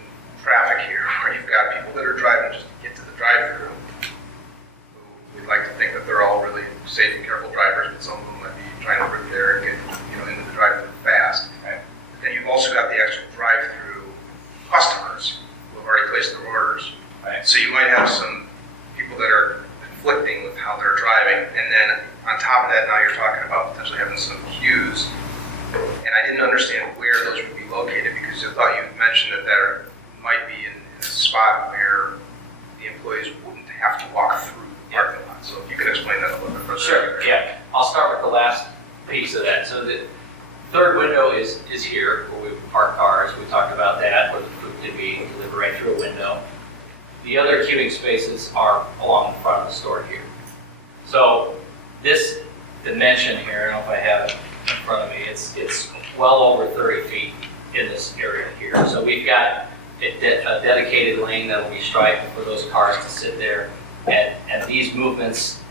traffic here where you've got people that are driving just to get to the drive-thru. We'd like to think that they're all really safe and careful drivers, but some of them might be trying to route there and get into the drive-thru fast. Right. But then you've also got the actual drive-thru customers who have already placed their orders. Right. So you might have some people that are conflicting with how they're driving, and then on top of that, now you're talking about potentially having some queues. And I didn't understand where those would be located, because I thought you mentioned that there might be in a spot where the employees wouldn't have to walk through the parking lot. So if you could explain that a little bit further. Sure, yeah. I'll start with the last piece of that. So the third window is here where we park cars. We talked about that, where the food can be delivered right through a window. The other queuing spaces are along the front of the store here. So this dimension here, I don't know if I have it in front of me, it's well over 30 feet in this area here. So we've got a dedicated lane that will be striped for those cars to sit there, and these movements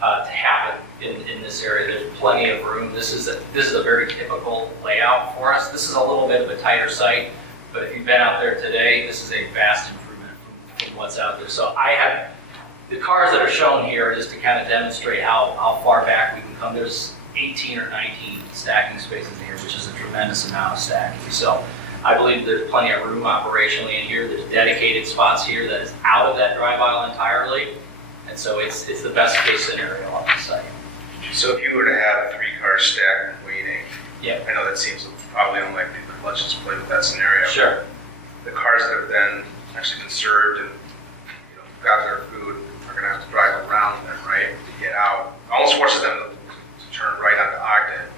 to happen in this area. There's plenty of room. This is a very typical layout for us. This is a little bit of a tighter site, but if you've been out there today, this is a vast improvement from what's out there. So I have the cars that are shown here just to kind of demonstrate how far back we can come. There's 18 or 19 stacking spaces here, which is a tremendous amount of stacking. So I believe there's plenty of room operationally in here. There's dedicated spots here that is out of that drive aisle entirely. And so it's the best case scenario on the site. So if you were to have 3 cars stacked and waiting, Yeah. I know that seems probably unlikely, but let's just play with that scenario. Sure. The cars that have then actually been served and got their food are going to have to drive around them, right, to get out. It almost forces them to turn right onto Ogden.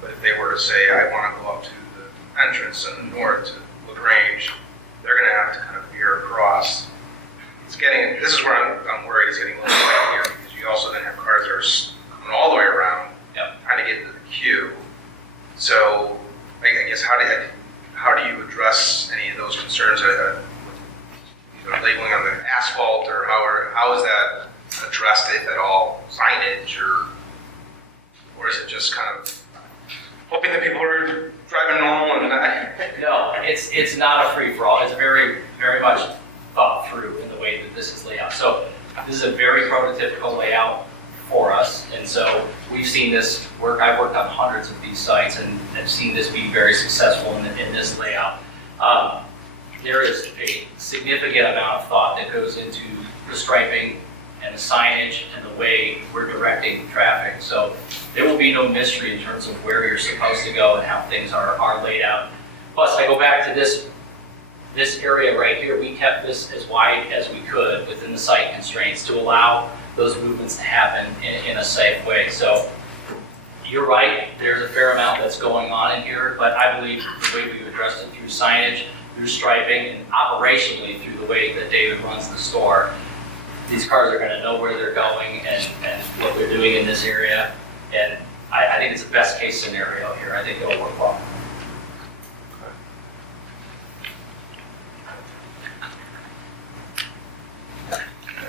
But if they were to say, I want to go up to the entrance in the north to La Grange, they're going to have to kind of veer across. This is where I'm worried it's getting a little tight here, because you also then have cars that are coming all the way around, trying to get into the queue. So I guess how do you address any of those concerns? Either labeling on the asphalt, or how is that addressed, if at all? Signage, or is it just kind of hoping that people are driving normal and No, it's not a free-for-all. It's very, very much thought through in the way that this is laid out. So this is a very prototypical layout for us, and so we've seen this work. I've worked on hundreds of these sites and seen this be very successful in this layout. There is a significant amount of thought that goes into the striping and the signage and the way we're directing traffic. So there will be no mystery in terms of where you're supposed to go and how things are laid out. Plus, I go back to this area right here. We kept this as wide as we could within the site constraints to allow those movements to happen in a safe way. So you're right, there's a fair amount that's going on in here, but I believe the way we've addressed it through signage, through striping, and operationally through the way that David runs the store, these cars are going to know where they're going and what they're doing in this area. And I think it's the best case scenario here. I think it'll work well.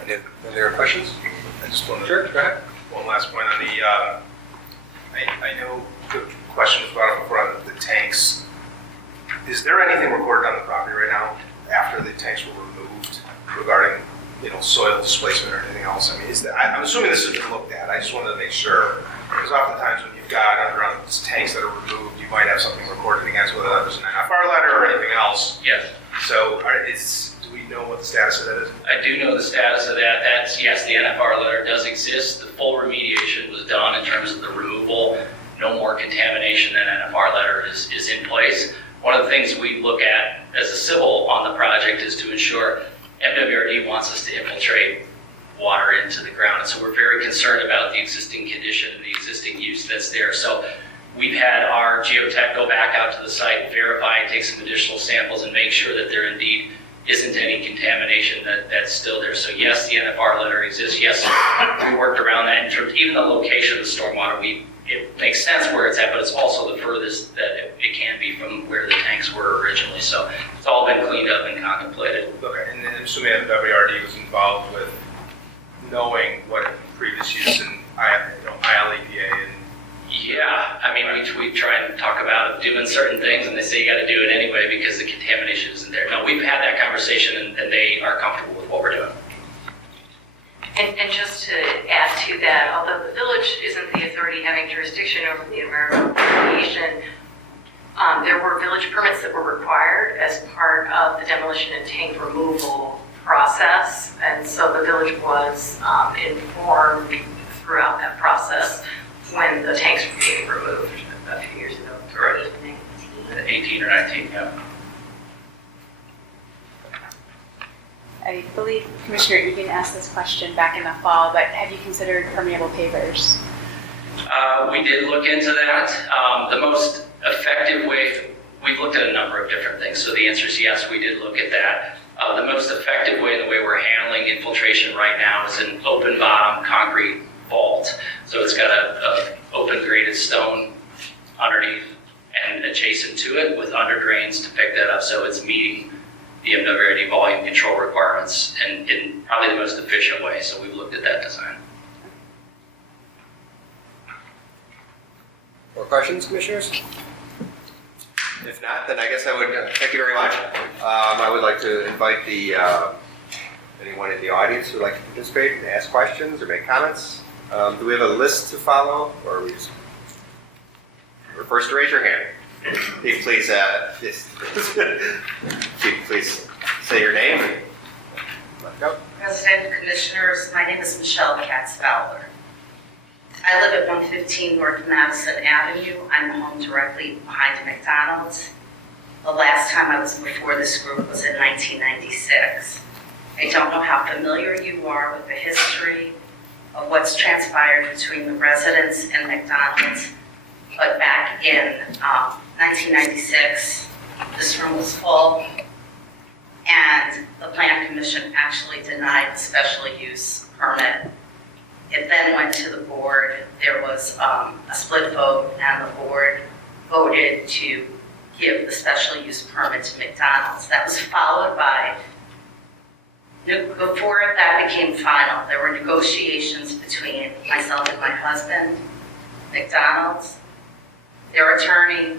Any other questions? I just wanted Sure, go ahead. One last point on the, I know the question was brought up before on the tanks. Is there anything recorded on the property right now after the tanks were removed regarding, soil displacement or anything else? I mean, I'm assuming this has been looked at. I just wanted to make sure, because oftentimes when you've got underground tanks that are removed, you might have something recorded against whether that was an NFR letter or anything else. Yes. So do we know what the status of that is? I do know the status of that. Yes, the NFR letter does exist. The full remediation was done in terms of the removal. No more contamination than NFR letter is in place. One of the things we look at as a civil on the project is to ensure MWRD wants us to infiltrate water into the ground. And so we're very concerned about the existing condition and the existing use that's there. So we've had our geotech go back out to the site, verify, take some additional samples, and make sure that there indeed isn't any contamination that's still there. So yes, the NFR letter exists. Yes, we worked around that in terms of even the location of the stormwater. It makes sense where it's at, but it's also the furthest that it can be from where the tanks were originally. So it's all been cleaned up and contemplated. Okay, and then assuming that WRD was involved with knowing what previous use in ILEPA and... Yeah, I mean, we try and talk about doing certain things, and they say you got to do it anyway because the contamination isn't there. No, we've had that conversation, and they are comfortable with what we're doing. And just to add to that, although the village isn't the authority having jurisdiction over the environmental remediation, there were village permits that were required as part of the demolition and tank removal process. And so the village was informed throughout that process when the tanks were being removed a few years ago. Correct. 18 or 19, yeah. I believe Commissioner Egan asked this question back in the fall, but have you considered permeable pavers? We did look into that. The most effective way, we've looked at a number of different things, so the answer is yes, we did look at that. The most effective way, the way we're handling infiltration right now, is an open bottom concrete vault. So it's got a open graded stone underneath, and adjacent to it with under drains to pick that up so it's meeting the MWRD volume control requirements in probably the most efficient way. So we've looked at that design. More questions, commissioners? If not, then I guess I would, thank you very much. I would like to invite anyone in the audience who would like to participate and ask questions or make comments. Do we have a list to follow, or are we just, or first to raise your hand? Please, please say your name and let's go. President, Commissioners, my name is Michelle Katz-Fowler. I live at 115 North Madison Avenue. I'm home directly behind McDonald's. The last time I was before this group was in 1996. I don't know how familiar you are with the history of what's transpired between the residents and McDonald's, but back in 1996, this room was full, and the Plan Commission actually denied the special use permit. It then went to the board. There was a split vote, and the board voted to give the special use permit to McDonald's. That was followed by, before that became final, there were negotiations between myself and my husband, McDonald's, their attorney,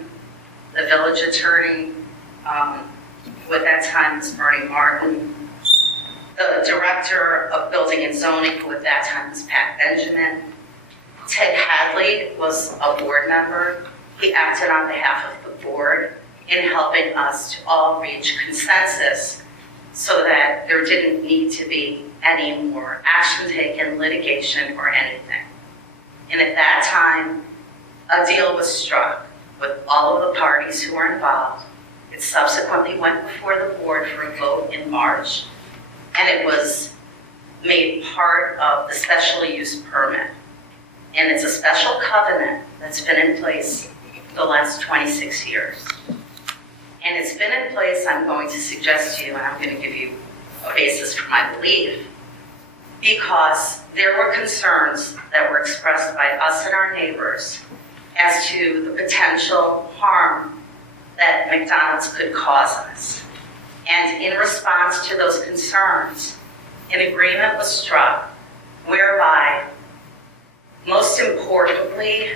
the village attorney, who at that time was Bernie Martin, the director of building and zoning, who at that time was Pat Benjamin. Ted Hadley was a board member. He acted on behalf of the board in helping us to all reach consensus so that there didn't need to be any more action taken, litigation, or anything. And at that time, a deal was struck with all of the parties who were involved. It subsequently went before the board for a vote in March, and it was made part of the special use permit. And it's a special covenant that's been in place the last 26 years. And it's been in place, I'm going to suggest to you, and I'm going to give you a basis for my belief, because there were concerns that were expressed by us and our neighbors as to the potential harm that McDonald's could cause us. And in response to those concerns, an agreement was struck whereby, most importantly,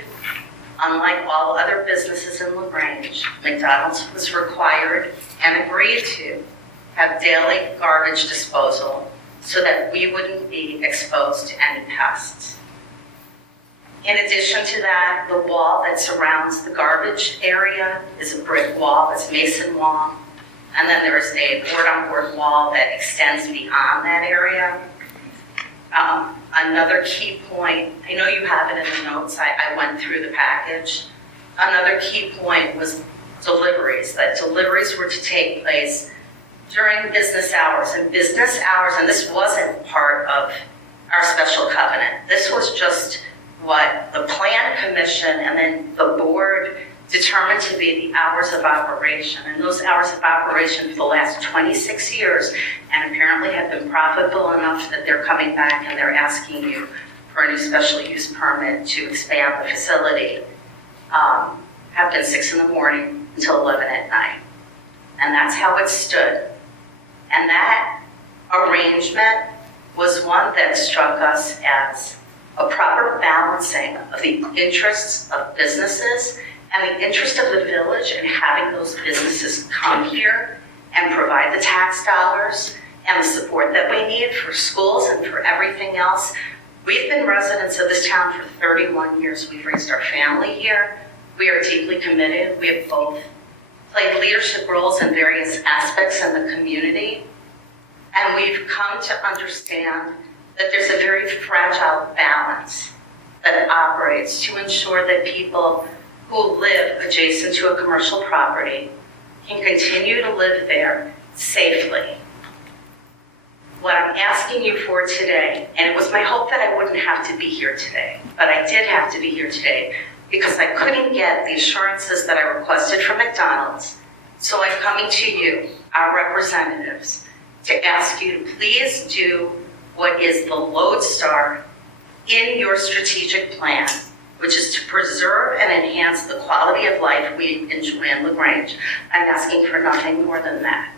unlike all other businesses in La Grange, McDonald's was required and agreed to have daily garbage disposal so that we wouldn't be exposed to any pests. In addition to that, the wall that surrounds the garbage area is a brick wall, it's mason wall, and then there is a board-on-board wall that extends beyond that area. Another key point, I know you have it in the notes, I went through the package. Another key point was deliveries, that deliveries were to take place during business hours. And business hours, and this wasn't part of our special covenant, this was just what the Plan Commission and then the board determined to be the hours of operation. And those hours of operation for the last 26 years, and apparently have been profitable enough that they're coming back and they're asking you for a new special use permit to expand the facility, have been 6 in the morning until 11 at night. And that's how it stood. And that arrangement was one that struck us as a proper balancing of the interests of businesses and the interest of the village in having those businesses come here and provide the tax dollars and the support that we need for schools and for everything else. We've been residents of this town for 31 years. We've raised our family here. We are deeply committed. We have both played leadership roles in various aspects in the community. And we've come to understand that there's a very fragile balance that operates to ensure that people who live adjacent to a commercial property can continue to live there safely. What I'm asking you for today, and it was my hope that I wouldn't have to be here today, but I did have to be here today because I couldn't get the assurances that I requested from McDonald's. So I'm coming to you, our representatives, to ask you to please do what is the lodestar in your strategic plan, which is to preserve and enhance the quality of life we enjoy in La Grange. I'm asking for nothing more than that.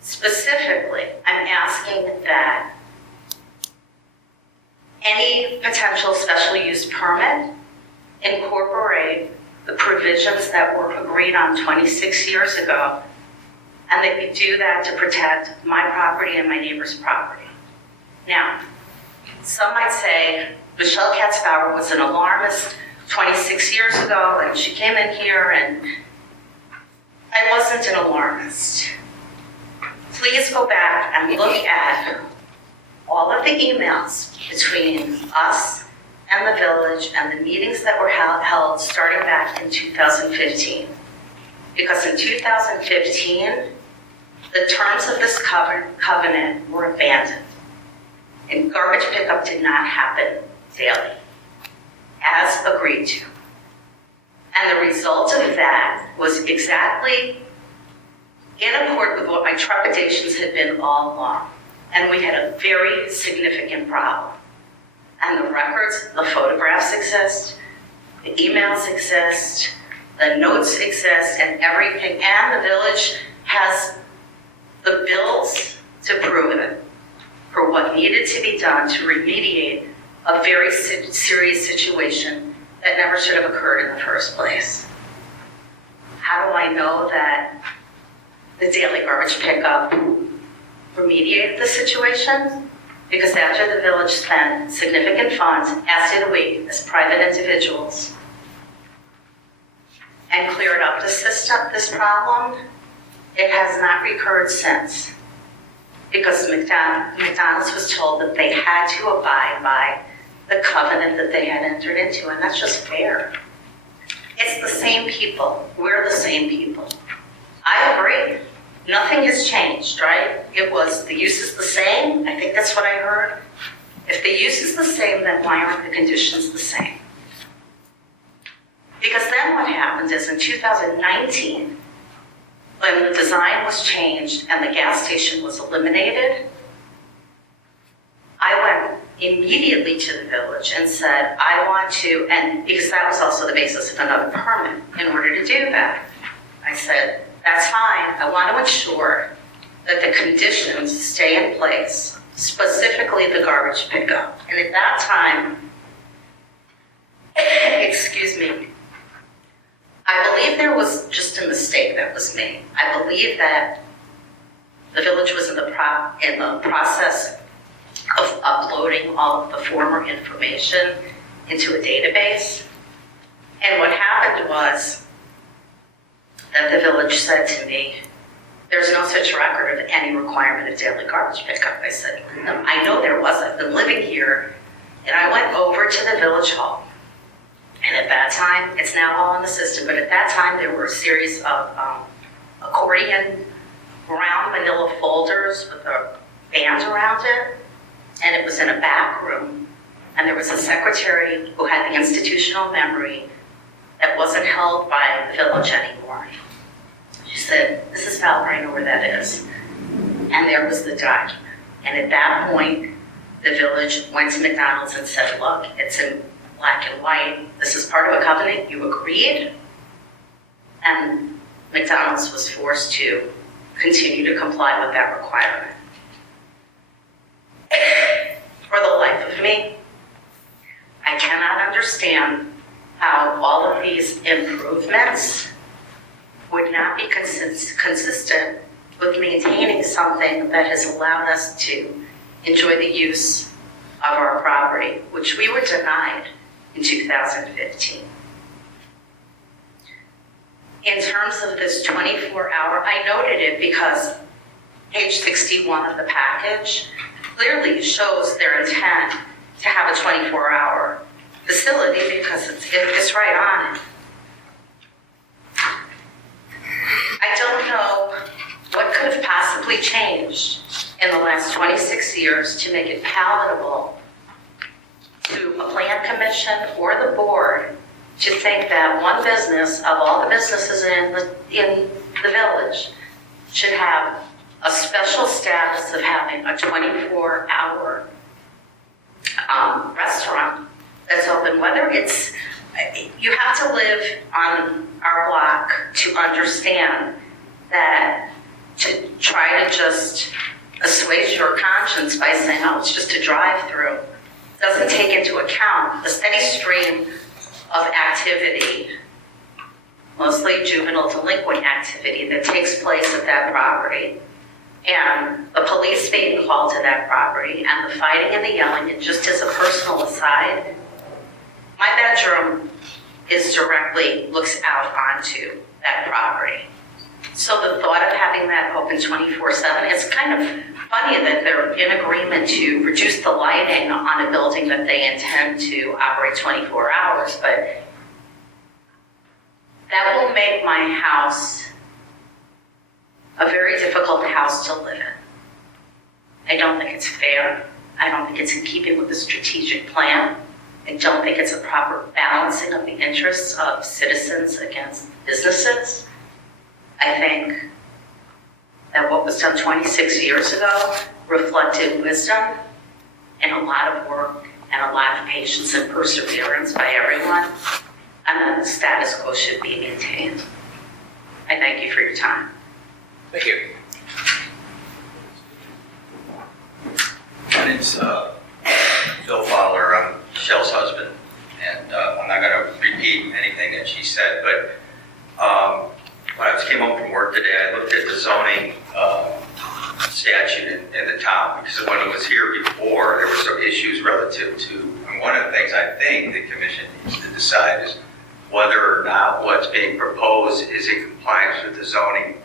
Specifically, I'm asking that any potential special use permit incorporate the provisions that were agreed on 26 years ago, and that we do that to protect my property and my neighbor's property. Now, some might say Michelle Katzbauer was an alarmist 26 years ago, and she came in here, and I wasn't an alarmist. Please go back and look at all of the emails between us and the village and the meetings that were held starting back in 2015. Because in 2015, the terms of this covenant were abandoned. And garbage pickup did not happen daily, as agreed to. And the result of that was exactly in accord with what my trepidations had been all along. And we had a very significant problem. And the records, the photographs exist, the emails exist, the notes exist, and everything. And the village has the bills to prove it for what needed to be done to remediate a very serious situation that never should have occurred in the first place. How do I know that the daily garbage pickup remediated the situation? Because after the village spent significant funds, as did we as private individuals, and cleared up this problem, it has not recurred since. Because McDonald's was told that they had to abide by the covenant that they had entered into, and that's just fair. It's the same people. We're the same people. I agree. Nothing has changed, right? It was, the use is the same. I think that's what I heard. If the use is the same, then why aren't the conditions the same? Because then what happened is in 2019, when the design was changed and the gas station was eliminated, I went immediately to the village and said, I want to, and because that was also the basis of another permit in order to do that. I said, that's fine, I want to ensure that the conditions stay in place, specifically the garbage pickup. And at that time, excuse me, I believe there was just a mistake that was made. I believe that the village was in the process of uploading all of the former information into a database. And what happened was that the village said to me, there's no such record of any requirement of daily garbage pickup. I said, no, I know there was. I've been living here. And I went over to the village hall. And at that time, it's now all in the system, but at that time there were a series of accordion round manila folders with a band around it. And it was in a back room. And there was a secretary who had the institutional memory that wasn't held by the village anymore. She said, Mrs. Fowler, I know where that is. And there was the document. And at that point, the village went to McDonald's and said, look, it's in black and white. This is part of a covenant. You agreed. And McDonald's was forced to continue to comply with that requirement. For the life of me, I cannot understand how all of these improvements would not be consistent with maintaining something that has allowed us to enjoy the use of our property, which we were denied in 2015. In terms of this 24-hour, I noted it because page 61 of the package clearly shows their intent to have a 24-hour facility because it's right on it. I don't know what could have possibly changed in the last 26 years to make it palatable to a plan commission or the board to think that one business of all the businesses in the village should have a special status of having a 24-hour restaurant that's open and whether it's, you have to live on our block to understand that to try to just assuage your conscience by saying, oh, it's just a drive-through, doesn't take into account the steady stream of activity, mostly juvenile delinquent activity that takes place at that property, and the police being called to that property, and the fighting and the yelling. And just as a personal aside, my bedroom looks out onto that property. So the thought of having that open 24/7, it's kind of funny that they're in agreement to reduce the lighting on a building that they intend to operate 24 hours, but that will make my house a very difficult house to live in. I don't think it's fair. I don't think it's in keeping with the strategic plan. I don't think it's a proper balancing of the interests of citizens against businesses. I think that what was done 26 years ago reflected wisdom and a lot of work and a lot of patience and perseverance by everyone, and that the status quo should be maintained. I thank you for your time. Thank you. My name's Phil Fowler. I'm Michelle's husband, and I'm not going to repeat anything that she said, but when I came home from work today, I looked at the zoning statute in the town, because when it was here before, there were some issues relative to, and one of the things I think the commission needs to decide is whether or not what's being proposed is in compliance with the zoning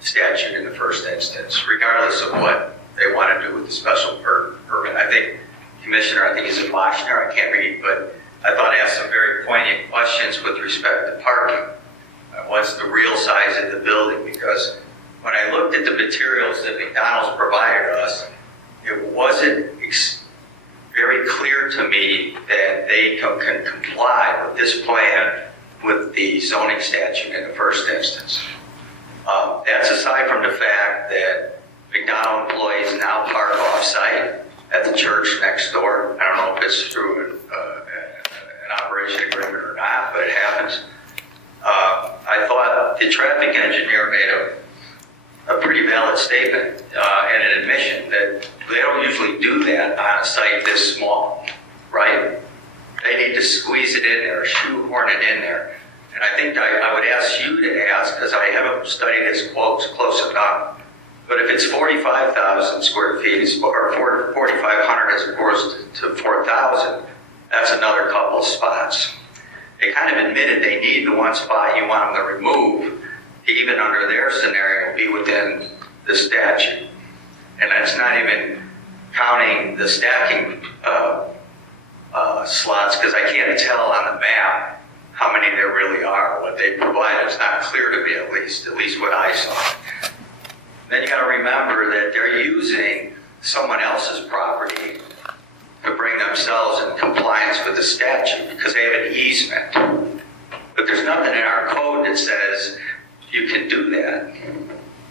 statute in the first instance, regardless of what they want to do with the special permit. I think Commissioner, I think he's a Boschner, I can't read, but I thought I asked some very poignant questions with respect to parking. What's the real size of the building? Because when I looked at the materials that McDonald's provided us, it wasn't very clear to me that they can comply with this plan with the zoning statute in the first instance. That's aside from the fact that McDonald employees now park off-site at the church next door. I don't know if it's through an operation agreement or not, but it happens. I thought the traffic engineer made a pretty valid statement and an admission that they don't usually do that on a site this small, right? They need to squeeze it in there, shoehorn it in there. And I think I would ask you to ask, because I haven't studied this close enough, but if it's 45,000 square feet, or 4,500 as opposed to 4,000, that's another couple of spots. They kind of admitted they need the one spot you want them to remove, even under their scenario, be within the statute. And that's not even counting the stacking slots, because I can't tell on the map how many there really are. What they provide is not clear to me, at least what I saw. Then you got to remember that they're using someone else's property to bring themselves in compliance with the statute because they have an easement. But there's nothing in our code that says you can do that,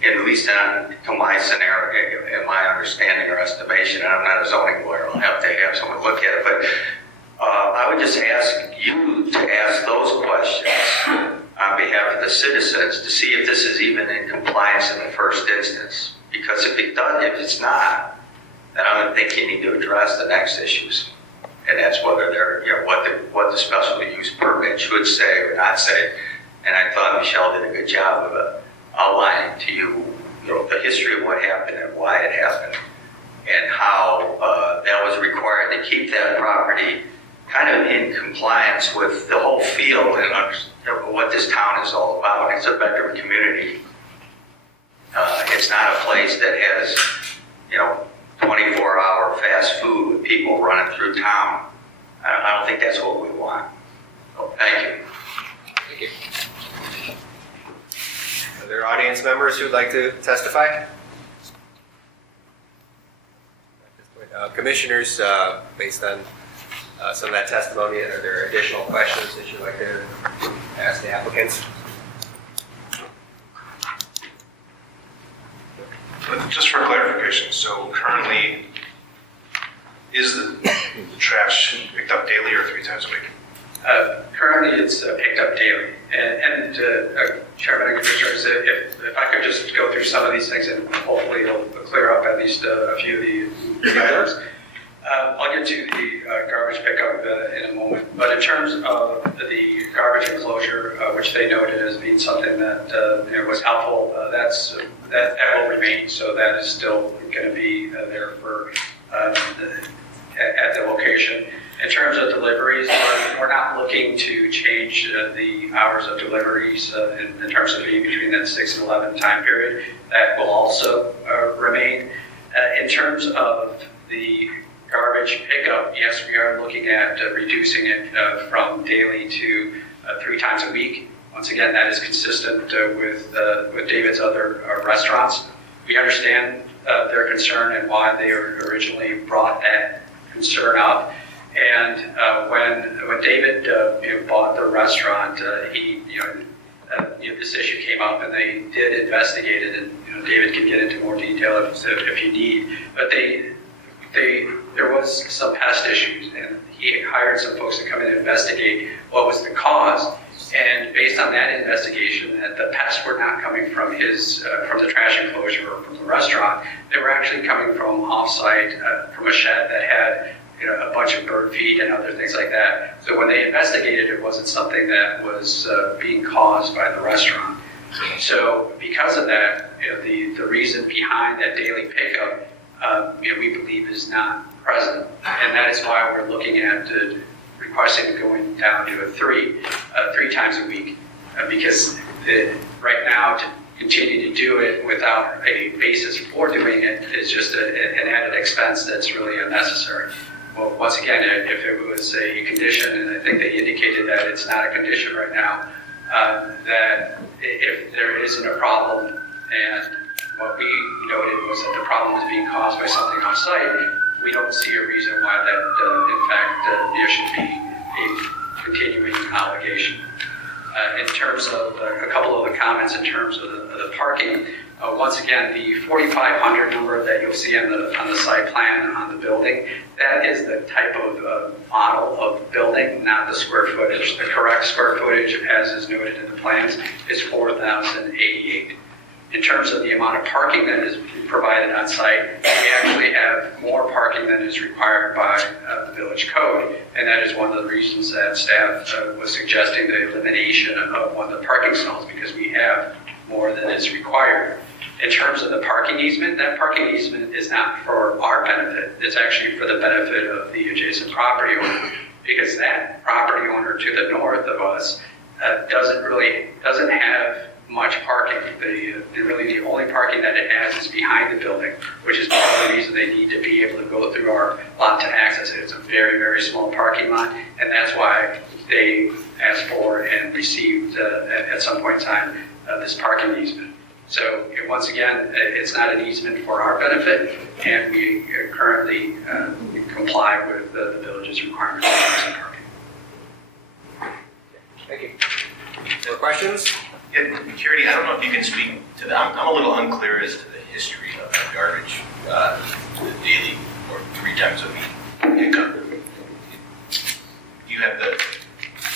at least to my scenario, in my understanding or estimation. And I'm not a zoning lawyer, I'll have to have someone look at it. But I would just ask you to ask those questions on behalf of the citizens to see if this is even in compliance in the first instance. Because if it's not, then I would think you need to address the next issues. And that's whether they're, what the special use permit should say or not say. And I thought Michelle did a good job of outlining to you, the history of what happened and why it happened, and how that was required to keep that property kind of in compliance with the whole field and what this town is all about. It's a veteran community. It's not a place that has, 24-hour fast food with people running through town. I don't think that's what we want. So, thank you. Thank you. Are there audience members who'd like to testify? Commissioners, based on some of that testimony, are there additional questions that you'd like to ask the applicants? But just for clarification, so currently Is the trash picked up daily or 3 times a week? Currently, it's picked up daily. And Chairman and Commissioners, if I could just go through some of these things and hopefully it'll clear up at least a few of the items. I'll get to the garbage pickup in a moment, but in terms of the garbage enclosure, which they noted as being something that was helpful, that will remain. So that is still going to be there for at the location. In terms of deliveries, we're not looking to change the hours of deliveries in terms of being between that 6 and 11 time period. That will also remain. In terms of the garbage pickup, yes, we are looking at reducing it from daily to 3 times a week. Once again, that is consistent with David's other restaurants. We understand their concern and why they originally brought that concern up. And when David bought the restaurant, this issue came up, and they did investigate it. And David can get into more detail if you need. But there was some pest issues, and he hired some folks to come in and investigate what was the cause. And based on that investigation, that the pests were not coming from the trash enclosure or from the restaurant. They were actually coming from offsite, from a shed that had a bunch of bird feed and other things like that. So when they investigated, it wasn't something that was being caused by the restaurant. So because of that, the reason behind that daily pickup, we believe is not present, and that is why we're looking at requesting going down to three times a week, because right now to continue to do it without a basis for doing it is just an added expense that's really unnecessary. Well, once again, if it was a condition, and I think they indicated that it's not a condition right now, that if there isn't a problem, and what we noted was that the problem is being caused by something on site, we don't see a reason why that, in fact, there should be a continuing obligation. In terms of a couple of the comments in terms of the parking, once again, the 4,500 number that you'll see on the site plan on the building, that is the type of model of building, not the square footage. The correct square footage, as is noted in the plans, is 4,088. In terms of the amount of parking that is provided on site, we actually have more parking than is required by the village code, and that is one of the reasons that staff was suggesting the elimination of one of the parking stalls, because we have more than is required. In terms of the parking easement, that parking easement is not for our benefit, it's actually for the benefit of the adjacent property owner, because that property owner to the north of us doesn't have much parking. Really the only parking that it has is behind the building, which is part of the reason they need to be able to go through our lot to access it. It's a very, very small parking lot, and that's why they asked for and received at some point in time this parking easement. So once again, it's not an easement for our benefit, and we currently comply with the village's requirements for parking. Thank you. More questions? And Carrie, I don't know if you can speak to that. I'm a little unclear as to the history of the garbage, the daily or 3 times a week pickup. You have the...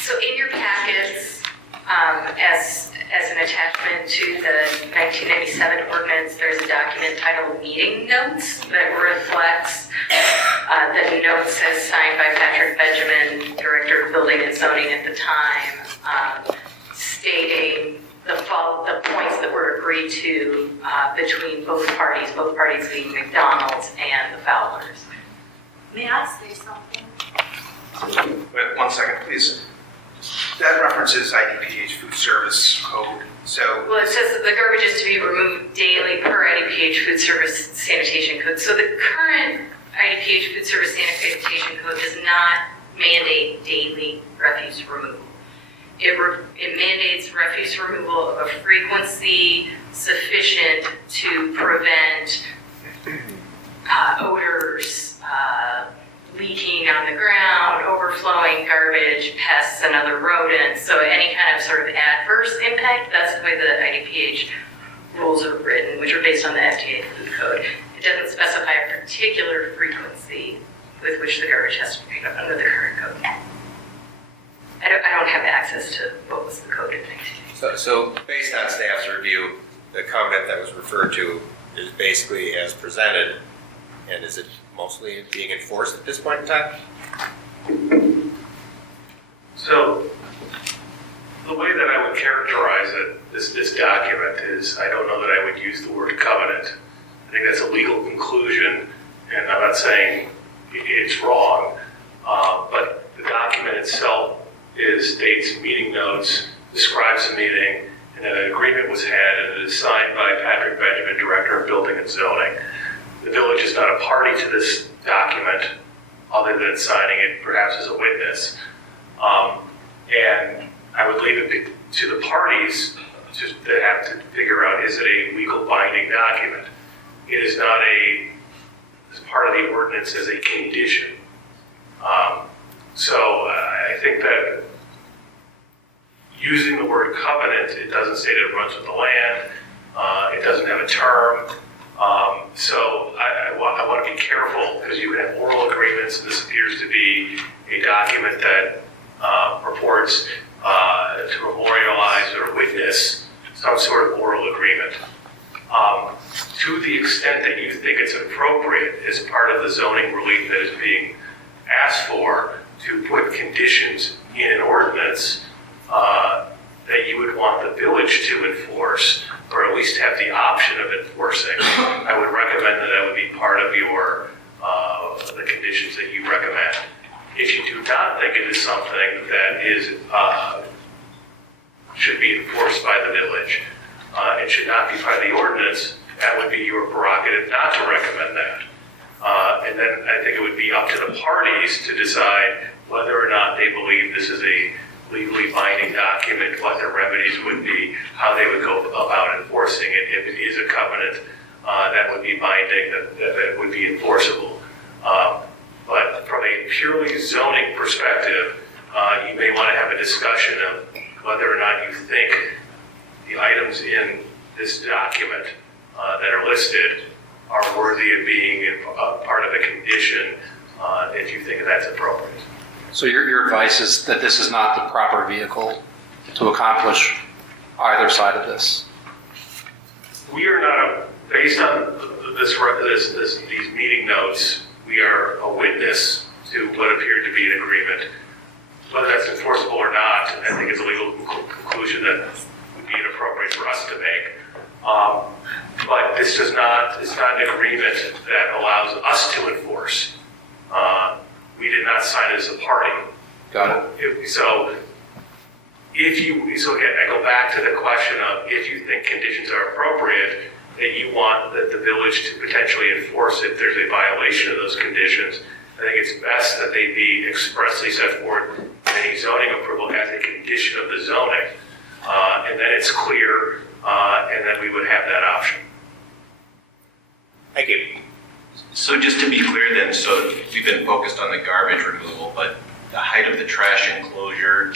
So in your packets, as an attachment to the 1997 ordinance, there's a document titled Meeting Notes that reflects the notes as signed by Patrick Benjamin, Director of Building and Zoning at the time, stating the points that were agreed to between both parties being McDonald's and the Fowlers. May I say something? Wait 1 second, please. That references IDPH food service code, so... Well, it says that the garbage is to be removed daily per IDPH food service sanitation code. So the current IDPH food service sanitation code does not mandate daily refuse removal. It mandates refuse removal of a frequency sufficient to prevent odors, leaking on the ground, overflowing garbage, pests, and other rodents. So any kind of sort of adverse impact, that's the way the IDPH rules are written, which are based on the FDA food code. It doesn't specify a particular frequency with which the garbage has to be picked up under the current code. I don't have access to what was the code in 1960. So based on staff's review, the covenant that was referred to is basically as presented, and is it mostly being enforced at this point in time? So, the way that I would characterize it, this document is, I don't know that I would use the word covenant. I think that's a legal conclusion, and I'm not saying it's wrong, but the document itself states meeting notes, describes the meeting, and that an agreement was had, and it is signed by Patrick Benjamin, Director of Building and Zoning. The village is not a party to this document, other than signing it perhaps as a witness. And I would leave it to the parties to have to figure out, is it a legal binding document? It is not as part of the ordinance as a condition. So I think that using the word covenant, it doesn't say that it runs with the land, it doesn't have a term. So I want to be careful, because you can have oral agreements, and this appears to be a document that purports to memorialize or witness some sort of oral agreement. To the extent that you think it's appropriate as part of the zoning relief that is being asked for, to put conditions in an ordinance that you would want the village to enforce, or at least have the option of enforcing, I would recommend that would be part of your the conditions that you recommend. If you do not think it is something that is should be enforced by the village, it should not be part of the ordinance, that would be your prerogative not to recommend that. And then I think it would be up to the parties to decide whether or not they believe this is a legally binding document, what their remedies would be, how they would go about enforcing it. If it is a covenant that would be binding, that would be enforceable. But from a purely zoning perspective, you may want to have a discussion of whether or not you think the items in this document that are listed are worthy of being part of a condition, if you think that's appropriate. So your advice is that this is not the proper vehicle to accomplish either side of this? We are not, based on these meeting notes, we are a witness to what appeared to be an agreement. Whether that's enforceable or not, I think is a legal conclusion that would be inappropriate for us to make. But this is not an agreement that allows us to enforce. We did not sign it as a party. Got it. So again, I go back to the question of, if you think conditions are appropriate, that you want the village to potentially enforce if there's a violation of those conditions, I think it's best that they be expressly set forth in any zoning approval as a condition of the zoning. And then it's clear, and then we would have that option. Thank you. So just to be clear then, so we've been focused on the garbage removal, but the height of the trash enclosure,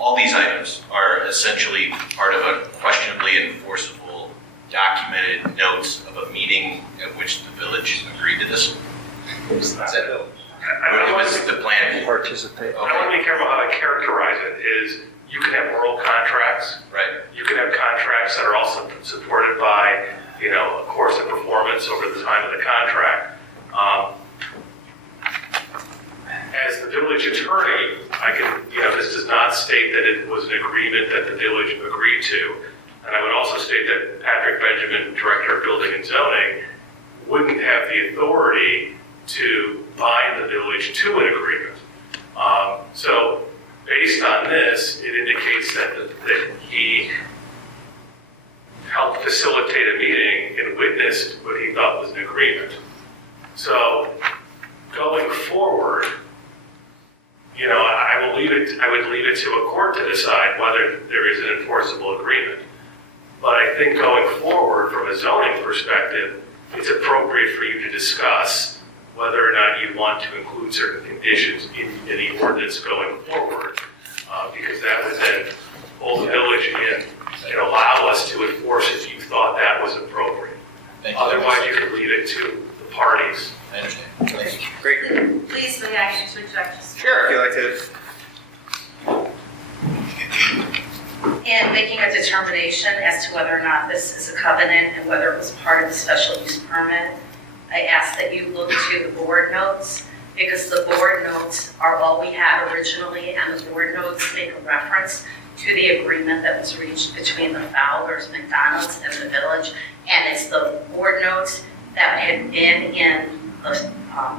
all these items are essentially part of a questionably enforceable documented notes of a meeting at which the village agreed to this? That's it. What was the plan? Participate. I want to be careful how I characterize it. Is you can have oral contracts. Right. You can have contracts that are also supported by, a course of performance over the time of the contract. As the village attorney, this does not state that it was an agreement that the village agreed to. And I would also state that Patrick Benjamin, Director of Building and Zoning, wouldn't have the authority to bind the village to an agreement. So based on this, it indicates that he helped facilitate a meeting and witnessed what he thought was an agreement. So going forward, I would leave it to a court to decide whether there is an enforceable agreement. But I think going forward, from a zoning perspective, it's appropriate for you to discuss whether or not you want to include certain conditions in the ordinance going forward, because that would then pull the village in and allow us to enforce if you thought that was appropriate. Otherwise, you could leave it to the parties. I understand. Thank you. Great. relative? In making a determination as to whether or not this is a covenant and whether it was part of the special use permit, I ask that you look to the board notes, because the board notes are all we had originally, and the board notes make a reference to the agreement that was reached between the Fowlers, McDonald's, and the village. And it's the board notes that had been in the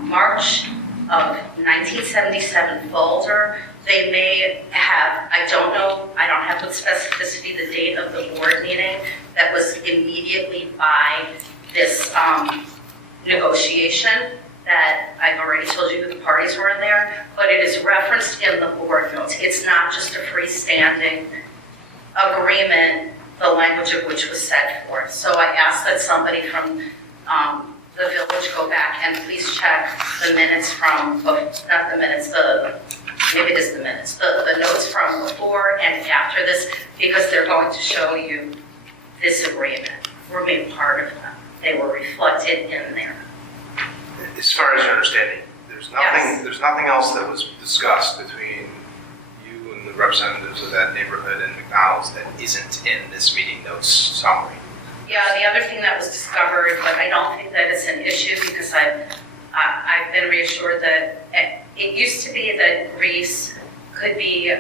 March of 1977 folder. They may have, I don't know, I don't have with specificity the date of the board meeting that was immediately by this negotiation that I've already told you who the parties were in there, but it is referenced in the board notes. It's not just a freestanding agreement, the language of which was set forth. So I ask that somebody from the village go back and please check the minutes from, not the minutes, maybe it is the minutes, the notes from before and after this, because they're going to show you this agreement. We're made part of them. They were reflected in there. As far as your understanding, there's nothing else that was discussed between you and the representatives of that neighborhood and McDonald's that isn't in this meeting notes summary. Yeah, the other thing that was discovered, but I don't think that it's an issue because I've been reassured that it used to be that grease could be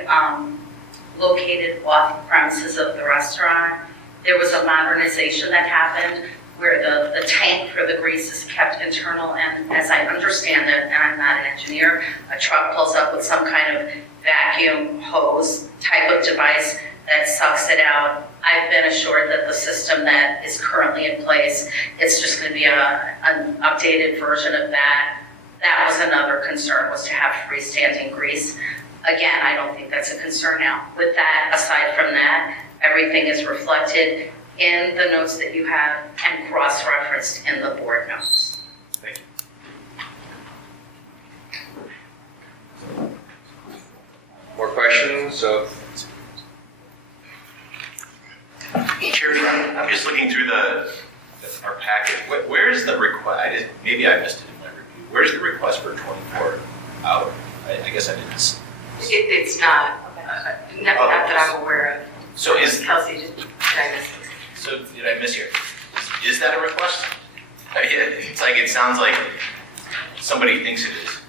located off premises of the restaurant. There was a modernization that happened where the tank for the grease is kept internal, and as I understand it, and I'm not an engineer, a truck pulls up with some kind of vacuum hose type of device that sucks it out. I've been assured that the system that is currently in place, it's just going to be an updated version of that. That was another concern, was to have freestanding grease. Again, I don't think that's a concern now. With that, aside from that, everything is reflected in the notes that you have and cross-referenced in the board notes. Thank you. More questions of? Chair, I'm just looking through our packet. Where's the request? Maybe I missed it in my review. Where's the request for 24 hours? I guess I didn't. It's not, not that I'm aware of. So is Kelsey, did I miss it? So did I miss here? Is that a request? It sounds like somebody thinks it is.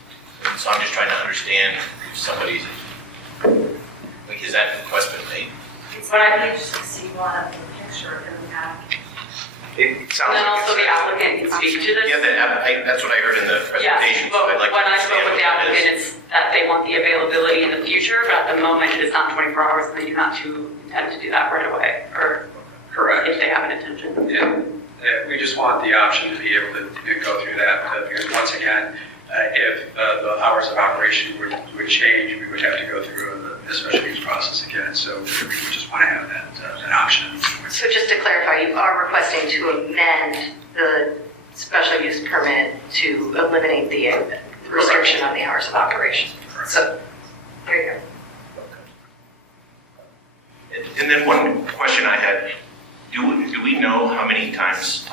And so I'm just trying to understand if somebody's, has that request been made? But I'd be interested to see one of the picture and have. It sounds And then like also the applicant can speak to this. Yeah, that's what I heard in the presentation. Yes, but so I'd like when to I spoke understand with the what that applicant, is. it's that they want the availability in the future, but at the moment it is not 24 hours, and they do not intend to do that right away, or Correct. if they have an intention. And we just want the option to be able to go through that, because once again, if the hours of operation would change, we would have to go through the special use process again. So we just want to have that option. So just to clarify, you are requesting to amend the special use permit to eliminate the restriction on the hours of operation. Correct. So, there you go. And then one question I had, do we know how many times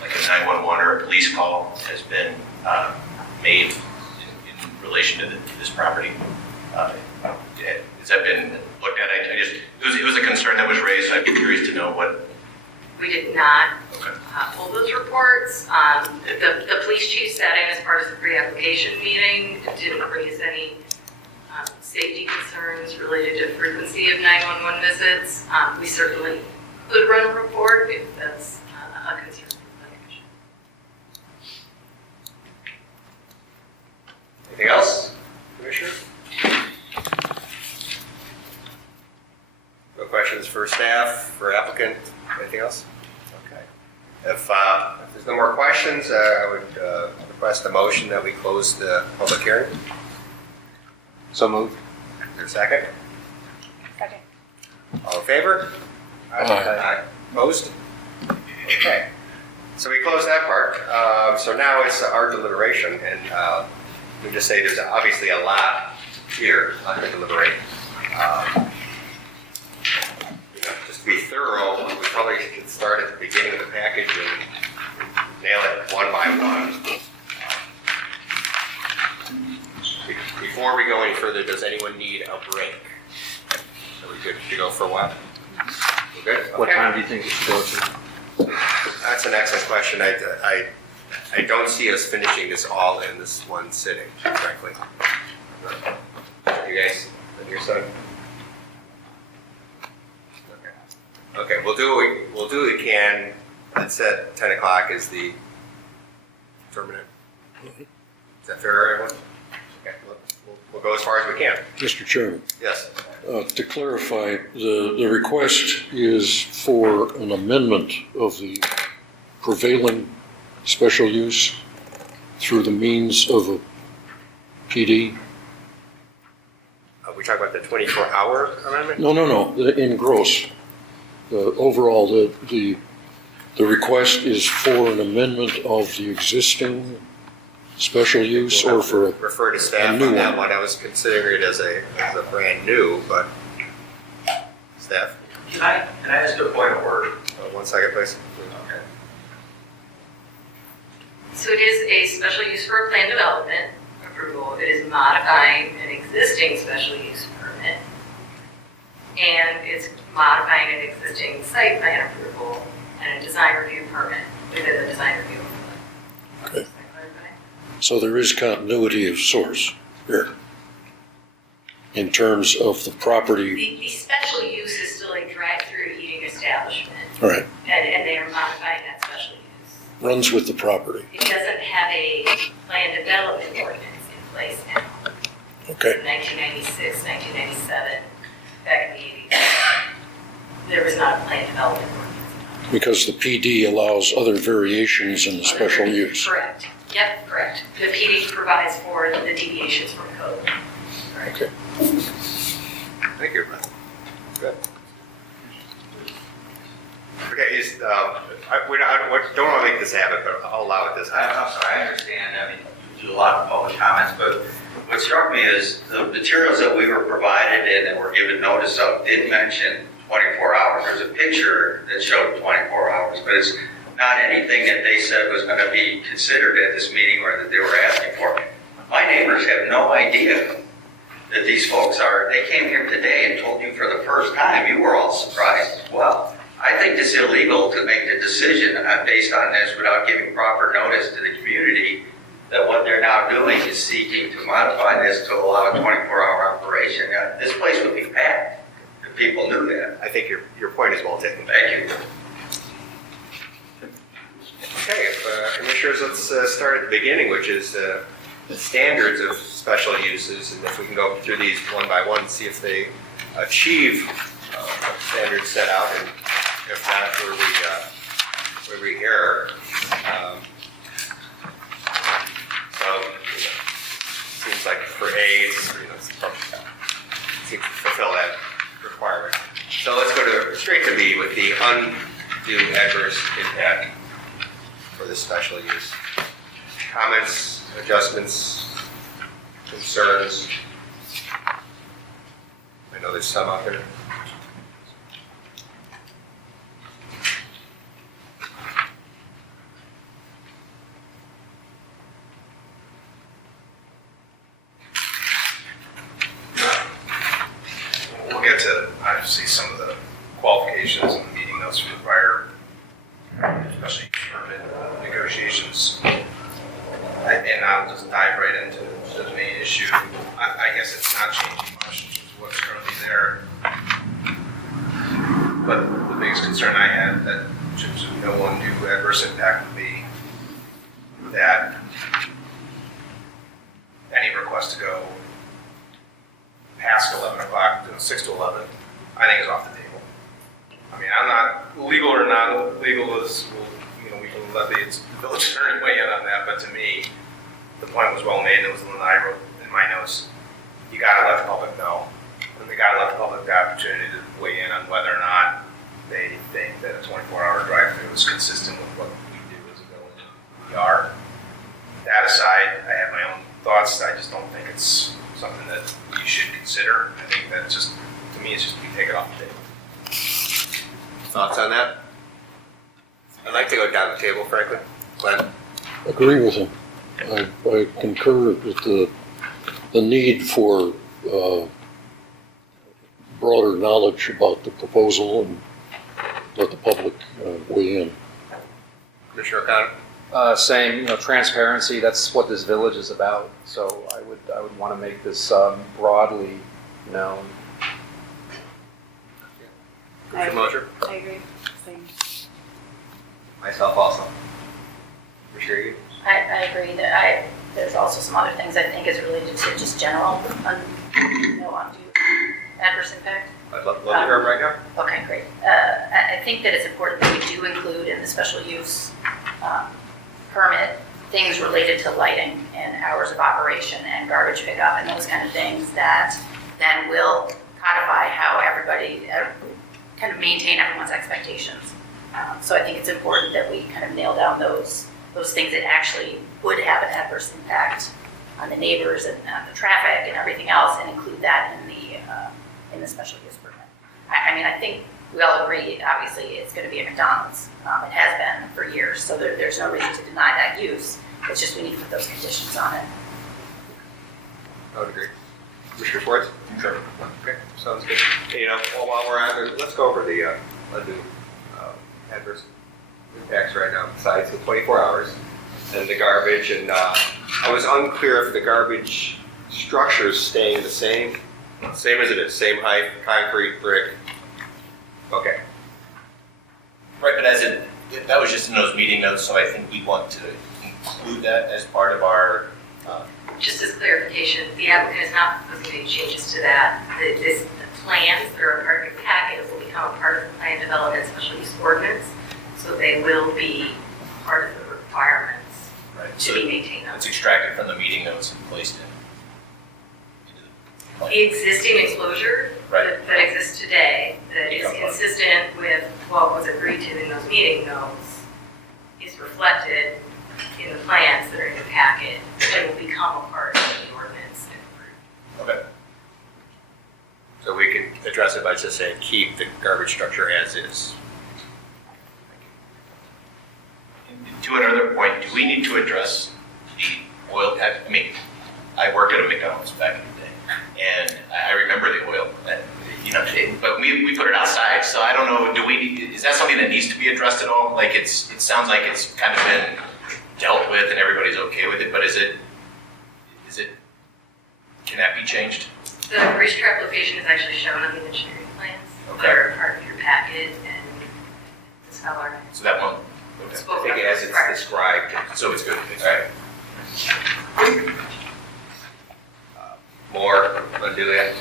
like a 911 or a police call has been made in relation to this property? Has that been looked at? It was a concern that was raised, so I'd be curious to know what. We did not Okay. pull those reports. The police chief sat in as part of the pre-application meeting, didn't raise any safety concerns related to frequency of 911 visits. We certainly could run a report if that's a concern for the commission. Anything else, Commissioner? No questions for staff, for applicant, anything else? Okay. If there's no more questions, I would request a motion that we close the public hearing. So moved. Is there a second? Second. All in favor? Aye. Opposed? Okay. So we close that part. So now it's our deliberation, and we just say there's obviously a lot here to deliberate. Just to be thorough, we probably should start at the beginning of the package and nail it one by one. before we go any further, does anyone need a break? Are we good to go for a while? We're good? What Okay. time do you think it should go to? That's an excellent question. I don't see us finishing this all in this one sitting, frankly. You guys, on your side? Okay, we'll do what we can. That said, 10 o'clock is the permanent. Is that fair, everyone? Okay, we'll go as far as we can. Mr. Chairman, Yes. to clarify, the request is for an amendment of the prevailing special use through the means of a PD? Are we talking about the 24-hour amendment? No, in gross. Overall, the request is for an amendment of the existing special use or for Refer to staff a new on that one. one. I was considering it as a brand new, but staff. Can I ask you a point of order? 1 second, please. Okay. So it is a special use for a plan development approval. It is modifying an existing special use permit. And it's modifying an existing site plan approval and a design review permit within the design review. Okay. So there is continuity of source here in terms of the property. The special use is still a drive-through eating establishment. All right, And they are modifying that special use. runs with the property. It doesn't have a plan development ordinance in place now. Okay. 1996, 1997, back in the 80s. There was not a plan development ordinance. Because the PD allows other variations in the special use. Correct. Yep, correct. The PD provides for the deviations from code. Okay. Thank you. Good. Okay, don't want to make this happen, but I'll allow it this time. I'm sorry, I understand, you do a lot of public comments, but what struck me is the materials that we were provided and were given notice of didn't mention 24 hours. There's a picture that showed 24 hours, but it's not anything that they said was going to be considered at this meeting or that they were asking for. My neighbors have no idea that these folks they came here today and told you for the first time. You were all surprised as well. I think it's illegal to make the decision based on this without giving proper notice to the community that what they're now doing is seeking to modify this to allow a 24-hour operation. This place would be packed if people knew that. I think your point is well taken. Thank you. Okay, commissioners, let's start at the beginning, which is the standards of special uses, and if we can go through these one by one, see if they achieve standards set out, and if not, where we err. So, seems like for A, seems to fulfill that requirement. So let's go straight to B with the undue adverse impact for this special use. Comments, adjustments, concerns? I know there's some out there. We'll get to, obviously, some of the qualifications and the meeting notes from the prior special use permit negotiations. And I'll just dive right into the main issue. I guess it's not changing much, what's currently there. But the biggest concern I had that should no undue adverse impact would be that any request to go past 11 o'clock, 6 to 11, I think is off the table. I mean, I'm not, legal or not legal is, we can let the village attorney weigh in on that, but to me, the point was well made, and it was the one that I wrote in my notes. You gotta let the public know, and they gotta let the public the opportunity to weigh in on whether or not they think that a 24-hour drive-through is consistent with what we do as a village. We are. That aside, I have my own thoughts. I just don't think it's something that you should consider. I think that just, to me, it's just we take it off the table. Thoughts on that? I'd like to go down the table, frankly. Glenn? Agree with him. I concur with the a need for broader knowledge about the proposal and let the public weigh in. Commissioner O'Connor? Same, transparency, that's what this village is about. So I would want to make this broadly known. Commissioner Mosher? I agree. Same. Myself also. Commissioner Egan? I agree that there's also some other things I think is related to just general, undue adverse impact. I'd love to hear them right now. Okay, great. I think that it's important that we do include in the special use permit things related to lighting and hours of operation and garbage pickup and those kind of things that then will codify how everybody kind of maintain everyone's expectations. So I think it's important that we kind of nail down those things that actually would have an adverse impact on the neighbors and the traffic and everything else, and include that in the special use permit. I mean, I think we all agree, obviously, it's going to be a McDonald's. It has been for years, so there's no reason to deny that use. It's just we need to put those conditions on it. I would agree. Commissioner Schwartz? Sure. Okay, sounds good. Hey, while we're on there, let's go over the undue adverse impacts right now, besides the 24 hours and the garbage. And I was unclear if the garbage structure is staying the same as it is, same height, concrete, brick. Okay. Right, but that was just in those meeting notes, so I think we want to include that as part of our. Just as clarification, the applicant is not proposing any changes to that. The plans that are a part of your packet will become a part of the plan development special use ordinance, so they will be part of the requirements to be maintained. It's extracted from the meeting notes and placed in. The existing enclosure that exists today, that is consistent with what was agreed to in those meeting notes, is reflected in the plans that are in your packet and will become a part of the ordinance if approved. Okay. So we can address it by just saying keep the garbage structure as is. To another point, do we need to address the oil? I mean, I worked at a McDonald's back in the day, and I remember the oil. But we put it outside, so I don't know. Is that something that needs to be addressed at all? Like it sounds like it's kind of been dealt with and everybody's okay with it, but can that be changed? The racetrack location is actually shown on the engineering plans that are part of your packet and the seller. So that one. I think as it's described, so it's good. All right. More undue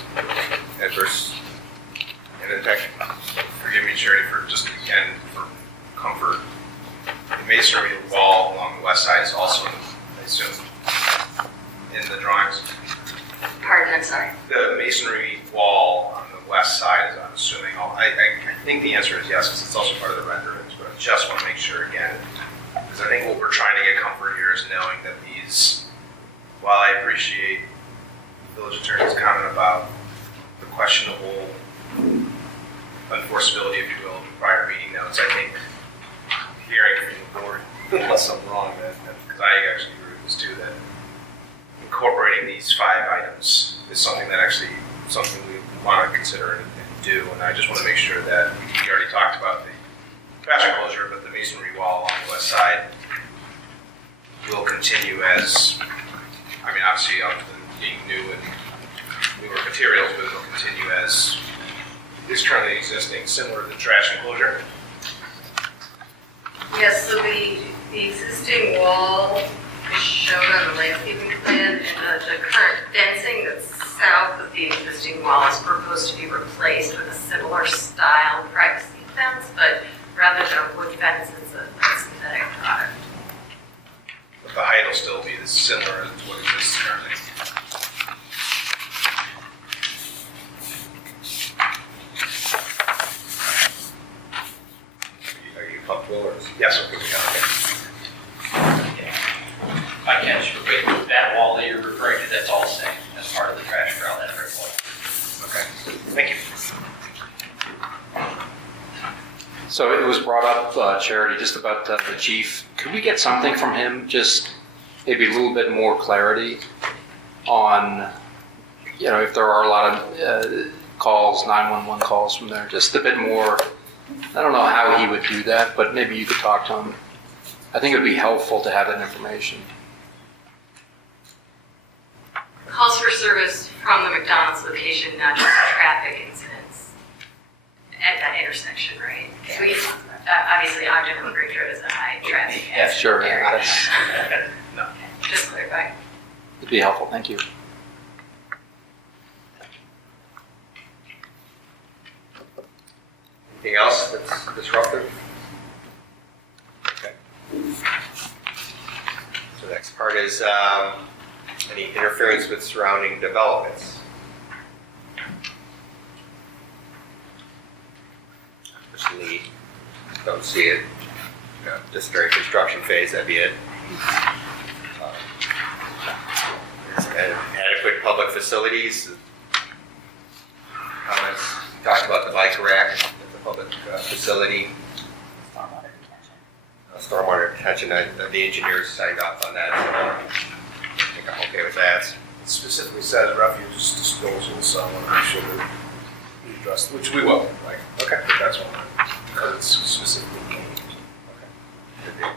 adverse impact. Forgive me, Charity, for just again, for comfort. The masonry wall along the west side is also, I assume, in the drawings. Pardon, I'm sorry. The masonry wall on the west side is, I'm assuming, I think the answer is yes, because it's also part of the renderings, but I just want to make sure again, because I think what we're trying to get comfort here is knowing that these, while I appreciate the village attorney's comment about the questionable enforceability, if you will, of the prior meeting notes, I think hearing from the board, unless I'm wrong, because I actually agree with this too, that incorporating these 5 items is something we want to consider and do. And I just want to make sure that we already talked about the trash enclosure, but the masonry wall on the west side will continue as, I mean, obviously, other than being new and newer materials, but it'll continue as is currently existing, similar to the trash enclosure. Yes, so the existing wall is shown on the landscaping plan, and the current fencing that's south of the existing wall is proposed to be replaced with a similar style privacy fence, but rather than a wood fence, it's a synthetic product. But the height will still be similar to what exists currently. Are you comfortable or? Yes, okay. I can't sure, but that wall that you're referring to, that's all staying as part of the trash barrel, that brick wall. Okay, thank you. So it was brought up, Charity, just about the chief. Could we get something from him, just maybe a little bit more clarity on, if there are a lot of calls, 911 calls from there, just a bit more. I don't know how he would do that, but maybe you could talk to him. I think it would be helpful to have that information. Calls for service from the McDonald's location, not just traffic incidents at that intersection, right? So obviously, Ogden and Ridge Road is a high traffic. Yeah, sure. area. No. Just clarify. It'd be helpful. Thank you. Anything else that's disruptive? Okay. So the next part is any interference with surrounding developments. Personally, don't see it. Just during construction phase, that'd be it. Adequate public facilities. Comments. We talked about the bike rack at the public facility. Stormwater detention. The engineers signed off on that. So I think I'm okay with that. It specifically says refuse disposal, so I want to make sure that we address, which we will, right? Okay. But that's one, because it's specifically named. Okay.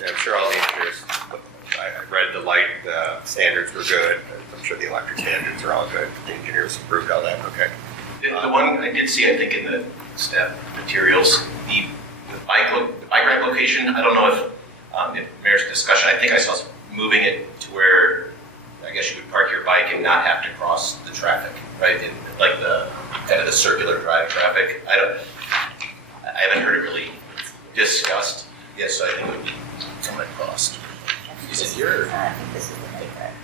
Yeah, I'm sure all the engineers, I read the light standards were good. I'm sure the electric standards are all good. The engineers approved all that. Okay. The one I did see, I think, in the staff materials, the bike rack location, I don't know if it merits discussion. I think I saw moving it to where I guess you would park your bike and not have to cross the traffic, right? In like the kind of the circular drive traffic. I haven't heard it really discussed yet, so I think it would be somewhat crossed. Is it your? I think this is the bike rack.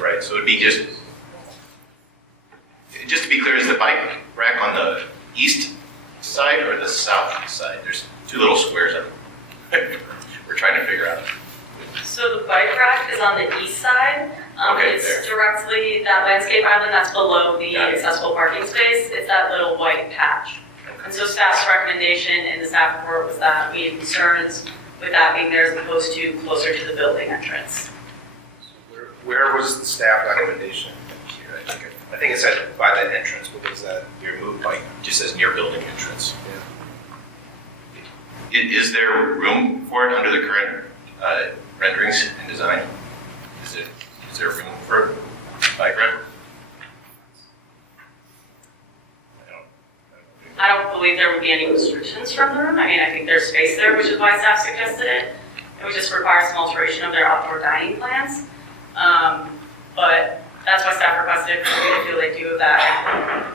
Right, so it would be just to be clear, is the bike rack on the east side or the south side? There's two little squares that we're trying to figure out. So the bike rack is on the east side. Okay, It's there. directly that landscape island that's below the Got it. accessible parking space. It's that little white patch. And so staff's recommendation in the staff report was that we had concerns with that being there as opposed to closer to the building entrance. Where was the staff recommendation? Here, I think it said by that entrance, but was that Your move bike just says near building entrance. Is there room for it under the current renderings and design? Is there room for a bike rack? I don't believe there would be any restrictions from the room. I mean, I think there's space there, which is why staff suggested it. It would just require some alteration of their outdoor dining plans. But that's why staff requested it, because we feel they do have that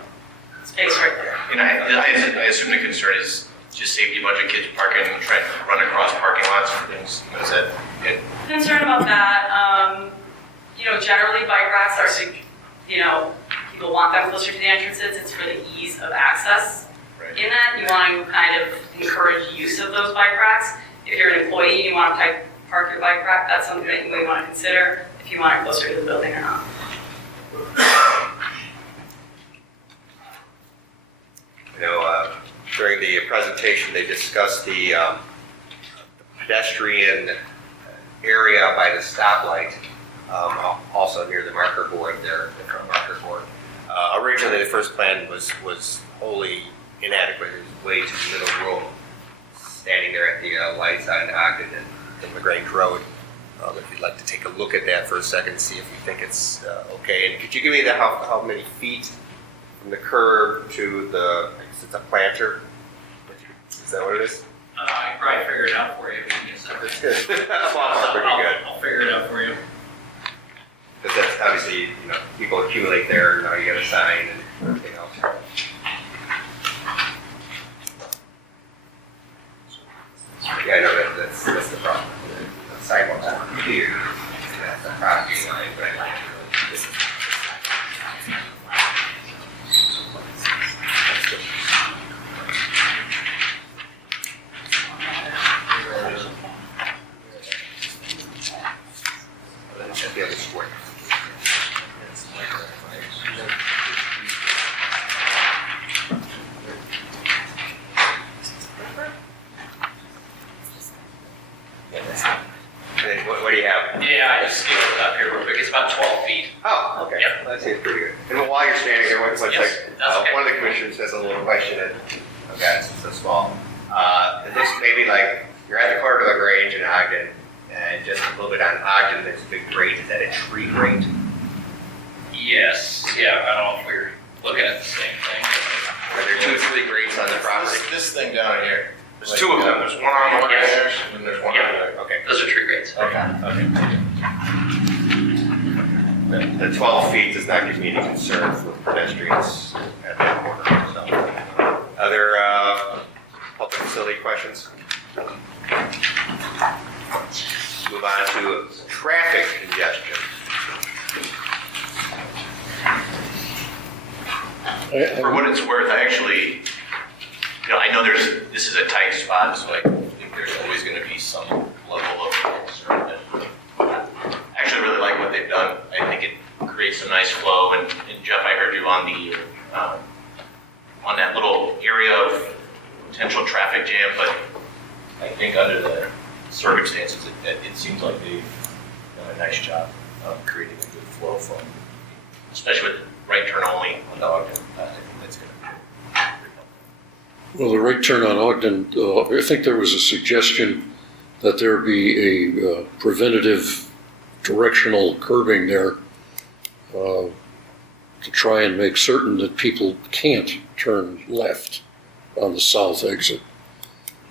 space right there. And I assume the concern is just safety, a bunch of kids parking and trying to run across parking lots and things. Is that it? Concerned about that. Generally bike racks are, people want them closer to the entrances. It's for the ease of access. Right. In that, you want to kind of encourage use of those bike racks. If you're an employee, you want to park your bike rack, that's something that you may want to consider if you want it closer to the building or not. During the presentation, they discussed the pedestrian area by the stoplight, also near the marker board there, the front marker board. Originally, the first plan was wholly inadequate. There was way too little room standing there at the lights on Ogden and La Grange Road. If you'd like to take a look at that for a second, see if you think it's okay. And could you give me how many feet from the curb to the, I guess it's a planter? Is that what it is? I can probably figure it out for you. Give me a second. Ballpark would be good. I'll figure it out for you. Because that's obviously, people accumulate there, now you got a sign and everything else. Yeah, I know that's the problem. The sidewalks are here. That's the property line, but this is. At the other square. what do you have? Yeah, I just scaled it up here real quick. It's about 12 feet. Oh, okay. Yep. That seems pretty good. And while you're standing here, what's like, Yes, that's okay. one of the commissioners has a little question, and, okay, it's so small. It looks maybe like you're at the corner of La Grange and Ogden, and just a little bit on Ogden, there's a big grate. Is that a tree grate? Yes, yeah, I don't know if we're looking at the same thing. Are there 2 tree grates on the property? This thing down here. There's Like, 2 of them. There's one on the Yes. edge, and then there's one on the. Okay. Those are tree grades. The 12 feet does not give me any concern for pedestrians at that corner, so. Other public facility questions? Move on to traffic congestion. For what it's worth, I actually, I know this is a tight spot, so I think there's always going to be some level of concern. I actually really like what they've done. I think it creates a nice flow. And Jeff, I heard you on that little area of potential traffic jam, but I think under the circumstances, it seems like they've done a nice job of creating a good flow from, especially with right turn only on Ogden. I think that's going to be helpful. Well, the right turn on Ogden, I think there was a suggestion that there be a preventative directional curbing there to try and make certain that people can't turn left on the south exit.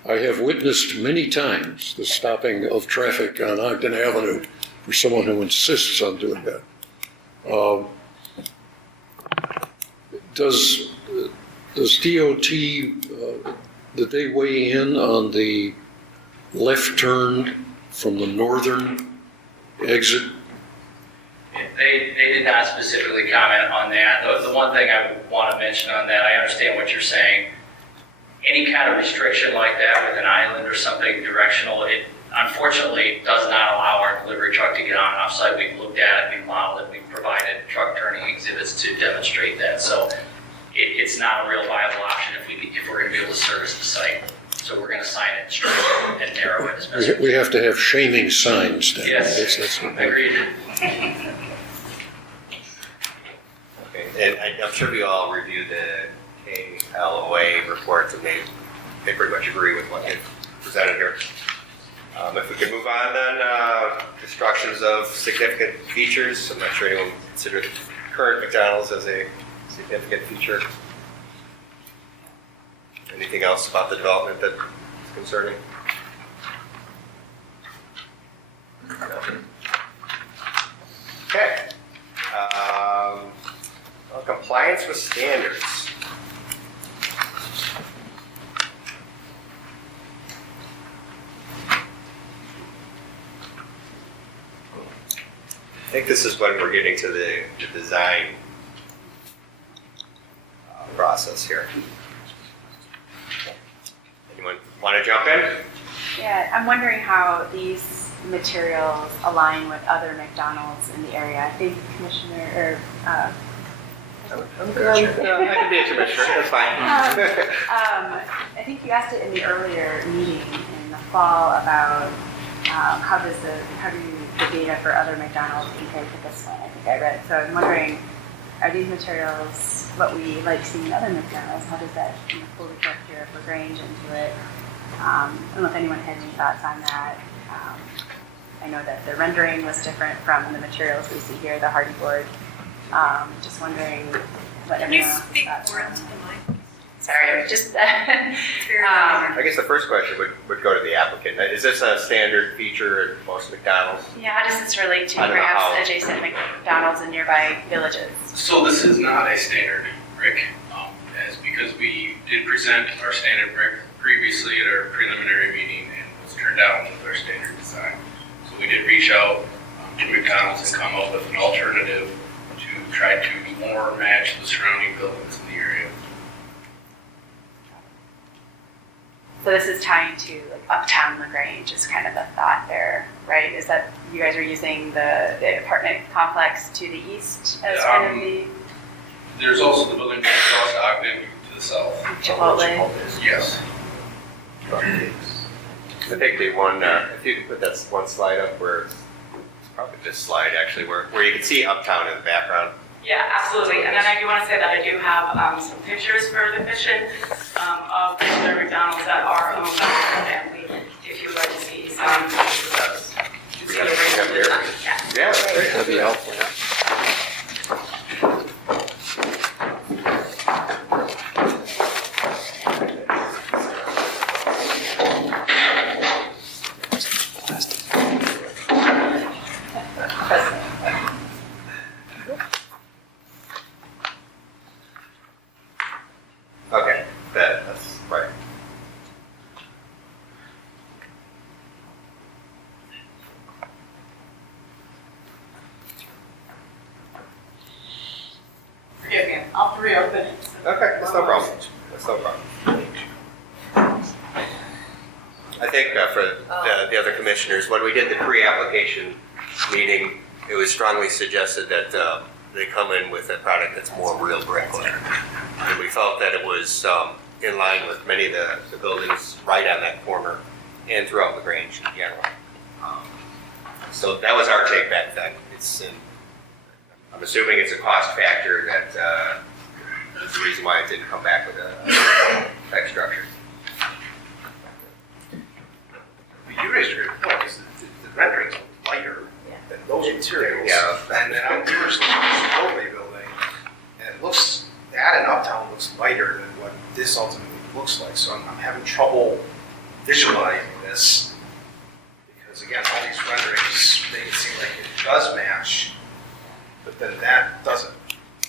I have witnessed many times the stopping of traffic on Ogden Avenue for someone who insists on doing that. Does DOT, did they weigh in on the left turn from the northern exit? They did not specifically comment on that. The one thing I would want to mention on that, I understand what you're saying. Any kind of restriction like that with an island or something directional, it unfortunately does not allow our delivery truck to get on and off site. We've looked at it, we've modeled it, we've provided truck turning exhibits to demonstrate that. So it's not a real viable option if we're going to be able to service the site. So we're going to sign it straight and narrow it as best We have to have shaming signs then. Yes, That's agreed. Okay, and I'm sure we all reviewed the KLOA reports, and they pretty much agree with what they've presented here. If we could move on then, constructions of significant features. I'm not sure anyone considered the current McDonald's as a significant feature. Anything else about the development that is concerning? Okay. Well, compliance with standards. I think this is when we're getting to the design process here. Anyone want to jump in? Yeah, I'm wondering how these materials align with other McDonald's in the area. I think Commissioner, I can be a commissioner, that's fine. I think you asked it in the earlier meeting in the fall about how do the data for other McDonald's compare to this one? I think I read. So I'm wondering, are these materials what we like seeing in other McDonald's? How does that pull the character of La Grange into it? I don't know if anyone had any thoughts on that. I know that the rendering was different from the materials we see here, the hardy board. Just wondering what Can you everyone speak thoughts more on. into the mic? Sorry, just I guess the first question would go to the applicant. Is this a standard feature at most McDonald's? yeah, how does this relate to I don't know perhaps how- adjacent McDonald's in nearby villages? So this is not a standard brick, as because we did present our standard brick previously at our preliminary meeting and was turned down with our standard design. So we did reach out to McDonald's and come up with an alternative to try to more match the surrounding buildings in the area. So this is tying to like uptown La Grange is kind of the thought there, right? Is that you guys are using the apartment complex to the east as kind of the There's also the building across Ogden to the south. Chipotle? Yes. I think the one, if you could put that one slide up where it's probably this slide actually, where you can see Uptown in the background. Yeah, absolutely. And then I do want to say that I do have some pictures for the commission of the McDonald's that are owned by the family, if you would like to see some pictures of those. You see the range of the design. Yeah, That'd be helpful, yeah. Okay, that's right. Forgive me, I'll reopen it. Okay, that's no problem. That's no problem. I think for the other commissioners, when we did the pre-application meeting, it was strongly suggested that they come in with a product that's more real brick. And we felt that it was in line with many of the buildings right on that corner and throughout La Grange in general. So that was our take back then. I'm assuming it's a cost factor that is the reason why it didn't come back with a spec structure. You raised a good point, because the rendering's lighter than those materials. Yeah. And then I'm curious, looking at this Broadway building, and it looks, that in Uptown looks lighter than what this ultimately looks like. So I'm having trouble visualizing this, because again, all these renderings make it seem like it does match, but then that doesn't.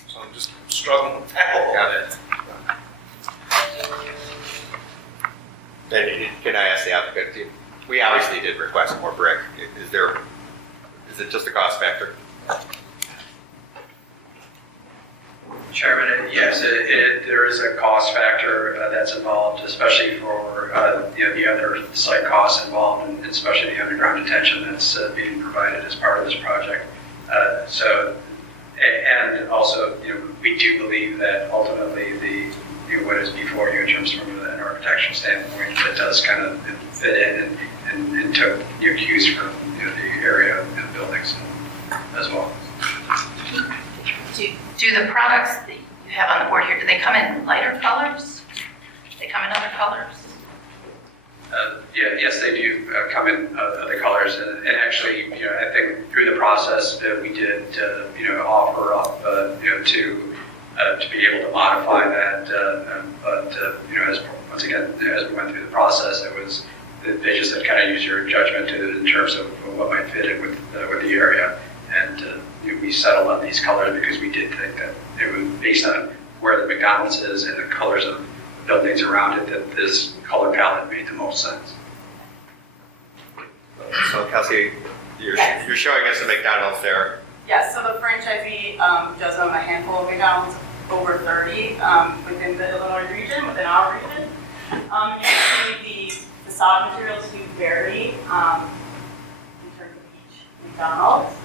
So I'm just struggling with that a little bit. And can I ask the applicant, we obviously did request more brick. Is it just a cost factor? Chairman, yes, there is a cost factor that's involved, especially for the other site costs involved, and especially the underground detention that's being provided as part of this project. And also, we do believe that ultimately what is before you in terms from an architectural standpoint, that does kind of fit in and took cues from the area and buildings as well. Do the products that you have on the board here, do they come in lighter colors? Do they come in other colors? Yes, they do come in other colors, and actually, I think through the process we did, offer up, to be able to modify that. But once again, as we went through the process, they just had kind of used your judgment in terms of what might fit in with the area, and we settled on these colors because we did think that it was based on where the McDonald's is and the colors of the buildings around it, that this color palette made the most sense. So Kelsey, you're showing us the McDonald's there. Yes, so the franchisee does own a handful of McDonald's, over 30 within the Illinois region, within our region. You can see the facade materials do vary in terms of each McDonald's.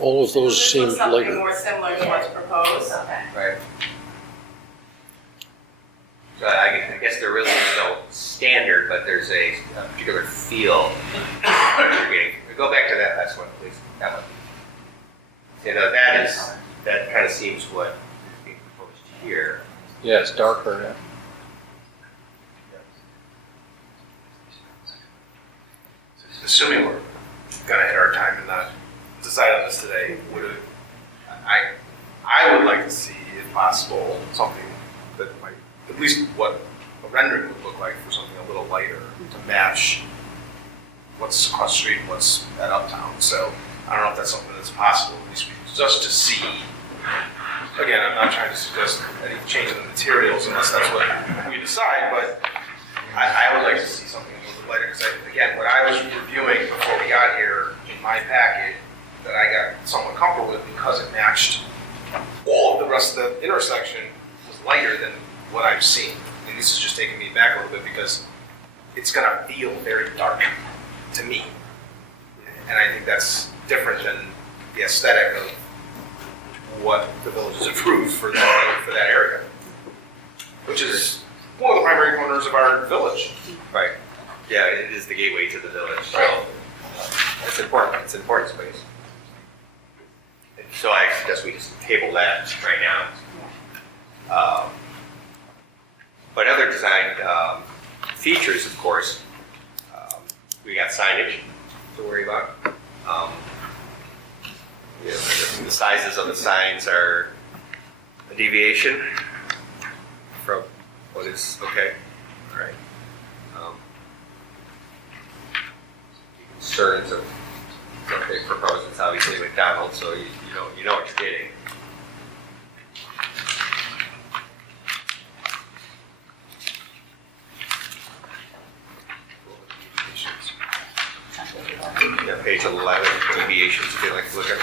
All of those This seem was something lighter. more similar to what's proposed. Right. So I guess there really is no standard, but there's a particular feel that you're getting. Go back to that last one, please. That one. That kind of seems what is being proposed here. Yeah, it's darker, yeah. Assuming we're gonna hit our time and not decide on this today, I would like to see, if possible, something that might, at least what a rendering would look like for something a little lighter to match what's across the street and what's at Uptown. So I don't know if that's something that's possible, at least just to see. Again, I'm not trying to suggest any change in the materials unless that's what we decide, but I would like to see something a little bit lighter, because again, what I was reviewing before we got here in my packet that I got somewhat comfortable with, because it matched all of the rest of the intersection, was lighter than what I've seen. And this is just taking me back a little bit because it's gonna feel very dark to me. And I think that's different than the aesthetic of what the village has approved for that area, which is one of the primary corners of our village. Right. Yeah, it is the gateway to the village, so it's important. It's an important space. So I suggest we just table that right now. But other design features, of course, we got signage to worry about. The sizes of the signs are a deviation from what is okay. All right. Concerns of what they propose, it's obviously McDonald's, so you know what you're getting. Yeah, page 11, deviations, if you like to look at.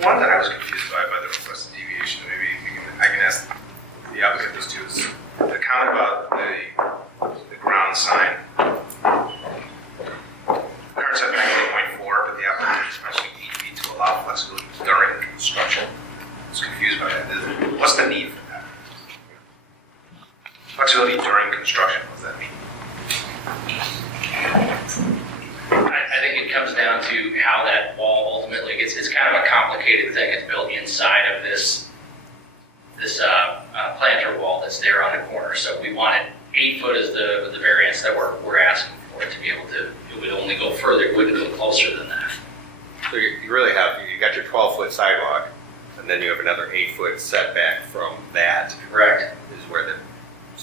One that I was confused by the requested deviation, maybe I can ask the applicant this too, is the comment about the ground sign. Current setback is 8.4, but the applicant is mentioning 8 feet to allow flexibility during construction. I was confused by that. What's the need for that? Flexibility during construction, what does that mean? I think it comes down to how that wall ultimately gets, it's kind of a complicated thing. It's built inside of this planter wall that's there on the corner. So we wanted 8 foot as the variance that we're asking for it to be able to, it would only go further, it wouldn't go closer than that. So you really have, you got your 12-foot sidewalk, and then you have another 8-foot setback from that. Correct. Is where the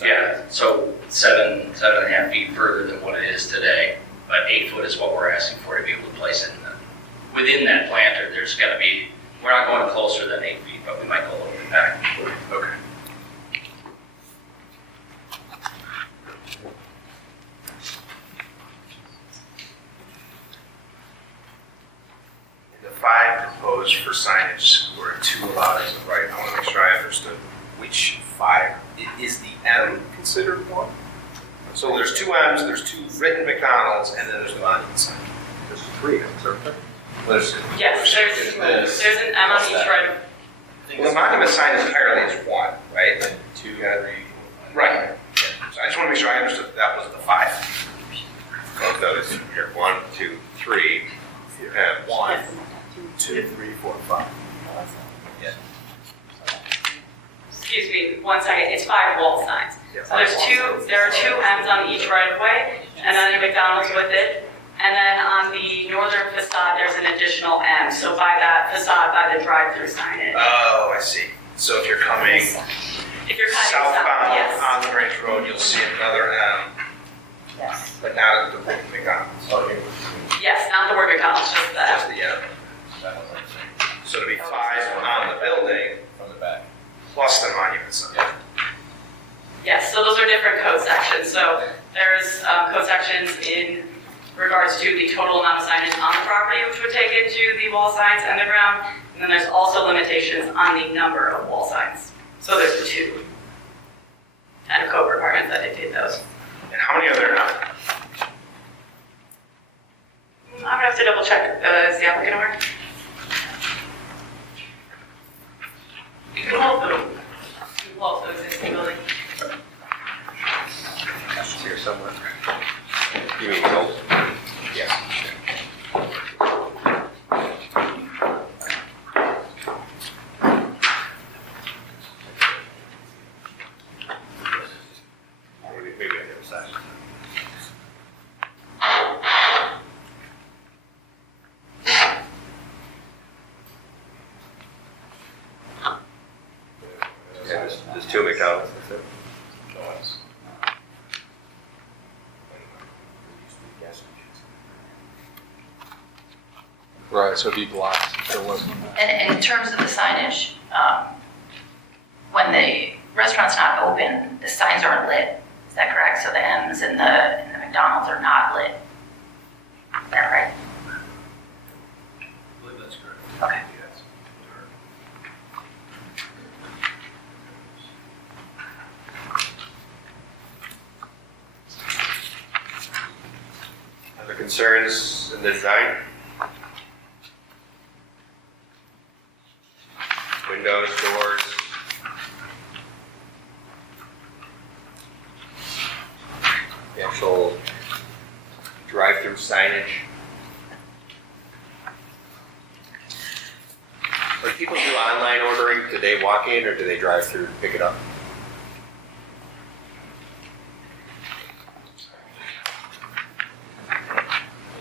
Yeah, so 7.5 feet further than what it is today, but 8 foot is what we're asking for to be able to place it in within that planter. There's got to be, we're not going closer than 8 feet, but we might go a little bit back. Okay. The 5 proposed for signage were 2 allowed as of right. I want to make sure I understood which 5. Is the M considered one? So there's 2 M's, there's 2 written McDonald's, and then there's the monument sign. There's 3 M's, aren't there? Yes, there's an M on each right. Well, the monument sign entirely is 1, right? And 2, 3. Right. So I just want to make sure I understood that was the 5. Both those here, 1, 2, 3. You have 1, 2, 3, 4, 5. Yeah. Excuse me, 1 second, it's 5 wall signs. So there are 2 M's on each right of way, and then a McDonald's with it. And then on the northern facade, there's an additional M. So by that facade, by the drive-thru signage. Oh, I see. So if you're coming southbound yes. on the Grange Road, you'll see another M, Yes. but not at the McDonald's. Okay. Yes, not the word McDonald's, just the Just M. the M. So to be 5 on the building From the back. plus the monument sign. Yes, so those are different code sections. So there's code sections in regards to the total amount of signage on the property, which would take into the wall signs and the ground. And then there's also limitations on the number of wall signs. So there's 2 kind of code requirements that dictate those. And how many are there now? I'm gonna have to double check. Is the applicant aware? You can hold them. You can hold the existing building. It's here somewhere. You mean the old? Yes. Maybe on the other side. Yeah, there's 2 McDonald's, that's it. Right, so it'd be blocked if there wasn't. And in terms of the signage, when the restaurant's not open, the signs aren't lit. Is that correct? So the M's in the McDonald's are not lit. Is that right? I believe that's correct. Okay. Yes. concerns in the design? Windows, doors? The actual drive-through signage? When people do online ordering, do they walk in or do they drive through to pick it up?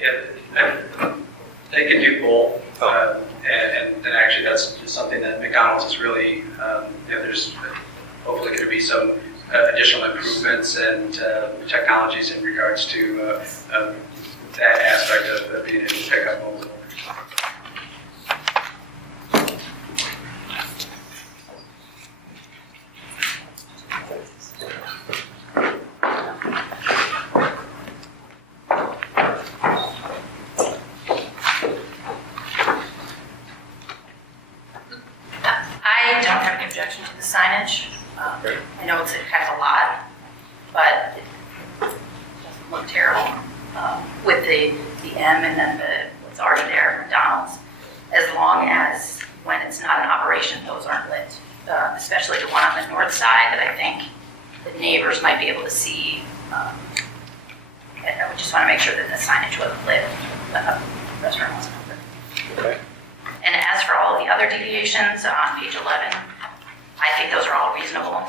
Yeah, they can do both. And actually, that's just something that McDonald's is really, there's hopefully going to be some additional improvements and technologies in regards to that aspect of being able to pick up mobile orders. I don't have any objection to the signage. I know it's kind of a lot, but it doesn't look terrible with the M and then what's already there, McDonald's, as long as when it's not in operation, those aren't lit, especially the one on the north side that I think the neighbors might be able to see. I would just want to make sure that the signage wasn't lit, the restaurant wasn't open. Okay. And as for all the other deviations on page 11, I think those are all reasonable.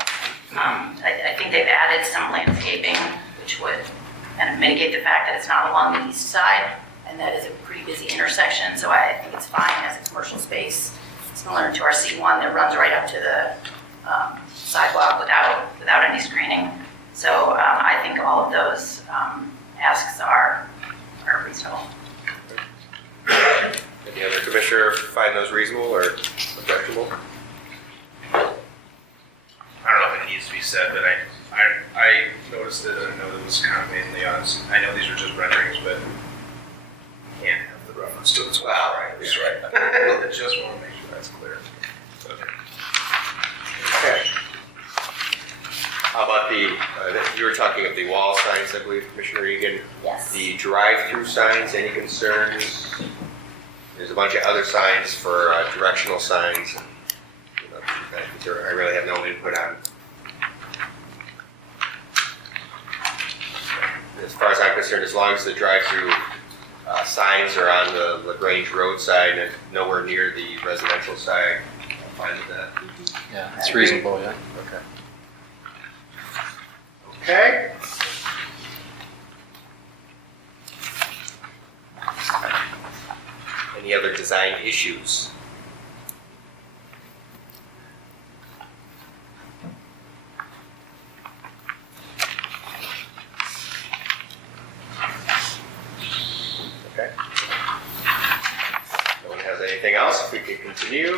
I think they've added some landscaping, which would kind of mitigate the fact that it's not along the east side, and that is a pretty busy intersection, so I think it's fine as a commercial space, similar to our C1 that runs right up to the sidewalk without any screening. So I think all of those asks are reasonable. Any other commissioner find those reasonable or objectionable? I don't know if it needs to be said, but I noticed it and I know that it was kind of mainly on, I know these are just renderings, but can't have the reference to it as well, right? That's right. I just want to make sure that's clear. Okay. How about you were talking of the wall signs, I believe, Commissioner Egan? Yes. The drive-through signs, any concerns? There's a bunch of other signs for directional signs. I really have no input on. As far as I'm concerned, as long as the drive-through signs are on the La Grange Road side and nowhere near the residential side, I'm fine with that. Yeah, it's reasonable, yeah. Okay. Okay. Any other design issues? Okay. No one has anything else? If we could continue.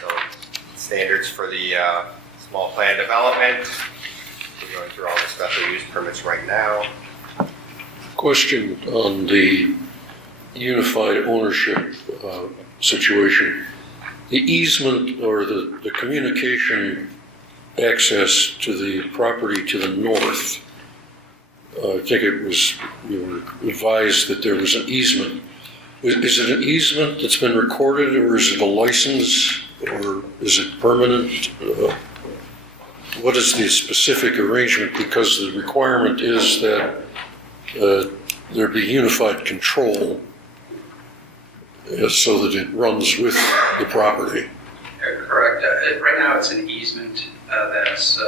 So, standards for the small plan development. We're going through all the special use permits right now. Question on the unified ownership situation. The easement or the communication access to the property to the north, I think you were advised that there was an easement. Is it an easement that's been recorded, or is it a license, or is it permanent? What is the specific arrangement? Because the requirement is that there be unified control so that it runs with the property. Correct. Right now, it's an easement that's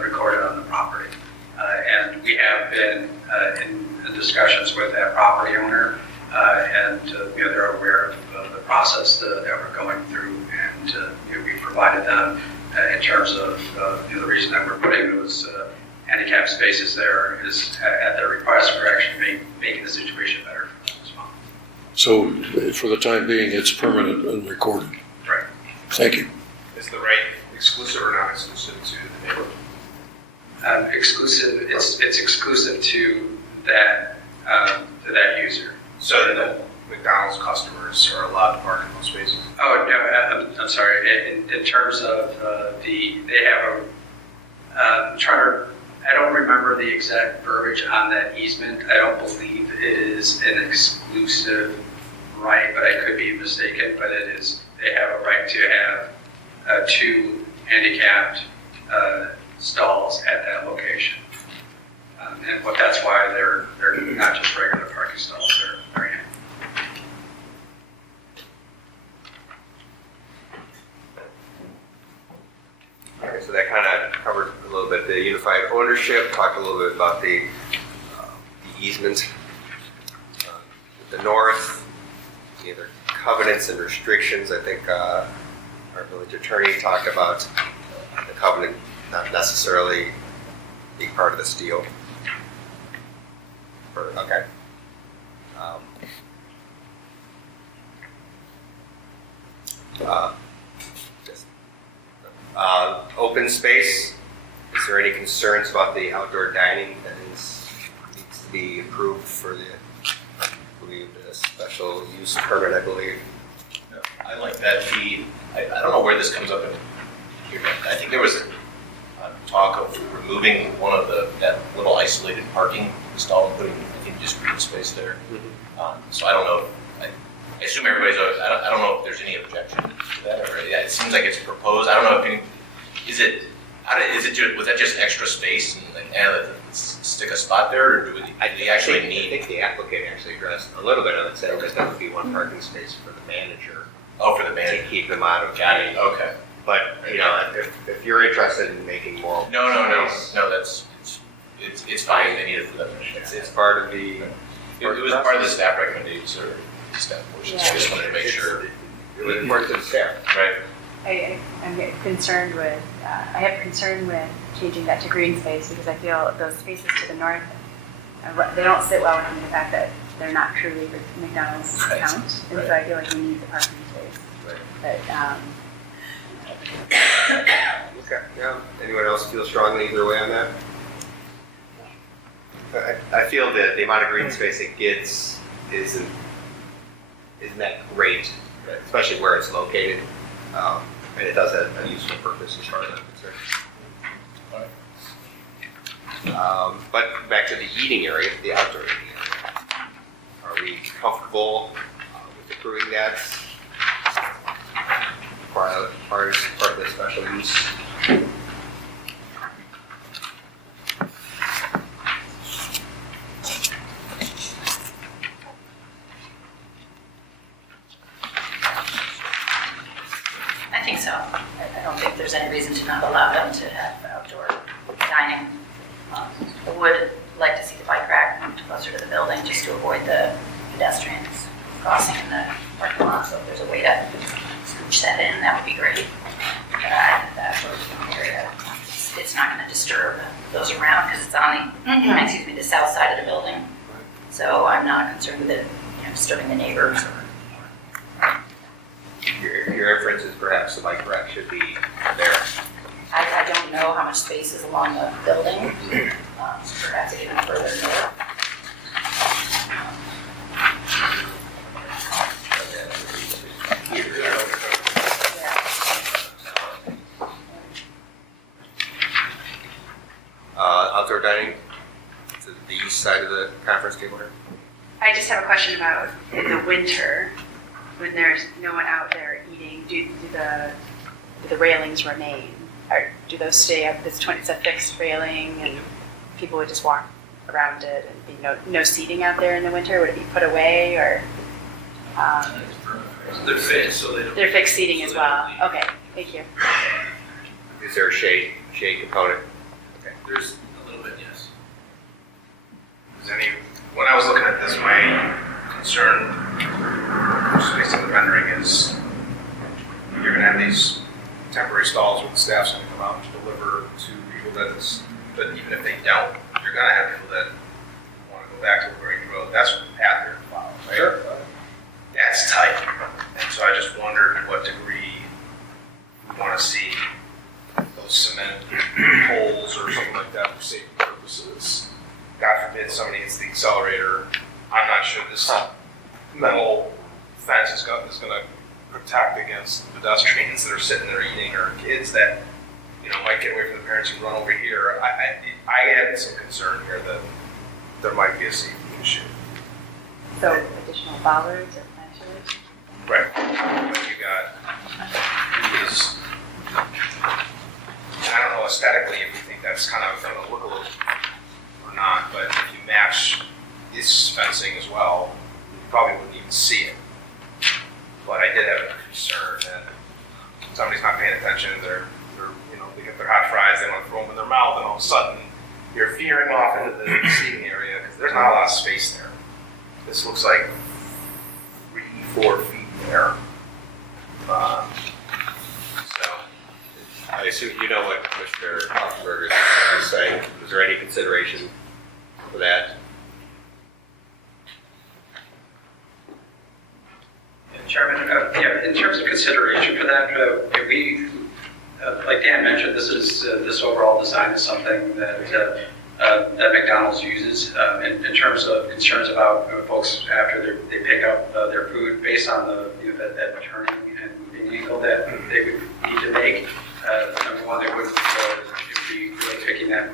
recorded on the property. And we have been in discussions with that property owner, and they're aware of the process that we're going through, and we provided them in terms of the reason that we're putting those handicap spaces there is at their request. We're actually making the situation better for them as well. So for the time being, it's permanent and recorded. Right. Thank you. Is the right exclusive or non-exclusive to the neighborhood? Exclusive. It's exclusive to that user. So McDonald's customers are allowed to park in those spaces? Oh, no, I'm sorry, in terms of they have a charter, I don't remember the exact verbiage on that easement. I don't believe it is an exclusive right, but I could be mistaken, but it is, they have a right to have 2 handicapped stalls at that location. And that's why they're not just regular parking stalls, they're handicapped. Okay, so that kind of covered a little bit the unified ownership, talked a little bit about the easement. The north, the other covenants and restrictions, I think our village attorney talked about the covenant not necessarily being part of this deal. Okay. Open space, is there any concerns about the outdoor dining that needs to be approved for the special use permit, I believe? I like that. I don't know where this comes up in here, but I think there was talk of removing one of that little isolated parking stall and putting, I think, just green space there. So I don't know. I assume everybody's. I don't know if there's any objection to that. Or, yeah, it seems like it's proposed. I don't know if any. Is it just, was that just extra space and stick a spot there, or do they actually need? I think the applicant actually addressed a little bit of it, said that would be one parking space for the manager. Oh, for the manager. To keep them out of. Got it. Okay. But you know, if you're interested in making more. No. That's it's fine. They need it for them. It's part of the. It was part of the staff recommendations or staff portion. So I just wanted to make sure. It was important to the staff. Right. I'm concerned with, I have concern with changing that to green space because I feel those spaces to the north, they don't sit well with the fact that they're not truly McDonald's account. And so I feel like we need the parking space. Right. But, okay, yeah. Anyone else feel strongly either way on that? I feel that the amount of green space it gets isn't that great, especially where it's located. And it does have a useful purpose as far as I'm concerned. But back to the eating area, the outdoor eating area. Are we comfortable with approving that part of the special use? I think so. I don't think there's any reason to not allow them to have outdoor dining. I would like to see the bike rack moved closer to the building just to avoid the pedestrians crossing in the parking lot. So if there's a way to scooch that in, that would be great. I think that area, it's not going to disturb those around because it's on the, the south side of the building. So I'm not concerned with it disturbing the neighbors. Your inference is perhaps the bike rack should be there. I don't know how much space is along the building, so perhaps even further north. Outdoor dining to the east side of the conference table here. I just have a question about in the winter, when there's no one out there eating, do the railings remain? Or do those stay up? It's a fixed railing and people would just walk around it and be no seating out there in the winter? Would it be put away or? They're fixed, so they don't. They're fixed seating as well. Okay, thank you. Is there a shade component? Okay, there's a little bit, yes. When I was looking at this, my concern, just based on the rendering, is you're gonna have these temporary stalls where the staff's gonna come out to deliver to people but even if they don't, you're gonna have people that wanna go back to La Grange Road. That's the path they're gonna follow, right? Sure. That's tight. And so I just wondered to what degree you wanna see those cement poles or something like that for safety purposes. God forbid somebody hits the accelerator. I'm not sure this is gonna protect against pedestrians that are sitting there eating, or kids that, might get away from the parents and run over here. I had some concern here that there might be a safety issue. So additional bollards or plant shades? Right. But you got these, I don't know aesthetically if you think that's kind of gonna look a little or not, but if you match this fencing as well, you probably wouldn't even see it. But I did have a concern that somebody's not paying attention, they get their hot fries, they want to throw them in their mouth, and all of a sudden you're veering off into the seating area because there's not a lot of space there. This looks like 3-4 feet there. So I assume you know what Commissioner Hoffenberger is saying. Was there any consideration for that? Chairman, in terms of consideration for that, we, like Dan mentioned, this overall design is something that McDonald's uses. In terms of concerns about folks after they pick up their food based on that turning and moving angle that they would need to make. Number one, they wouldn't be really picking that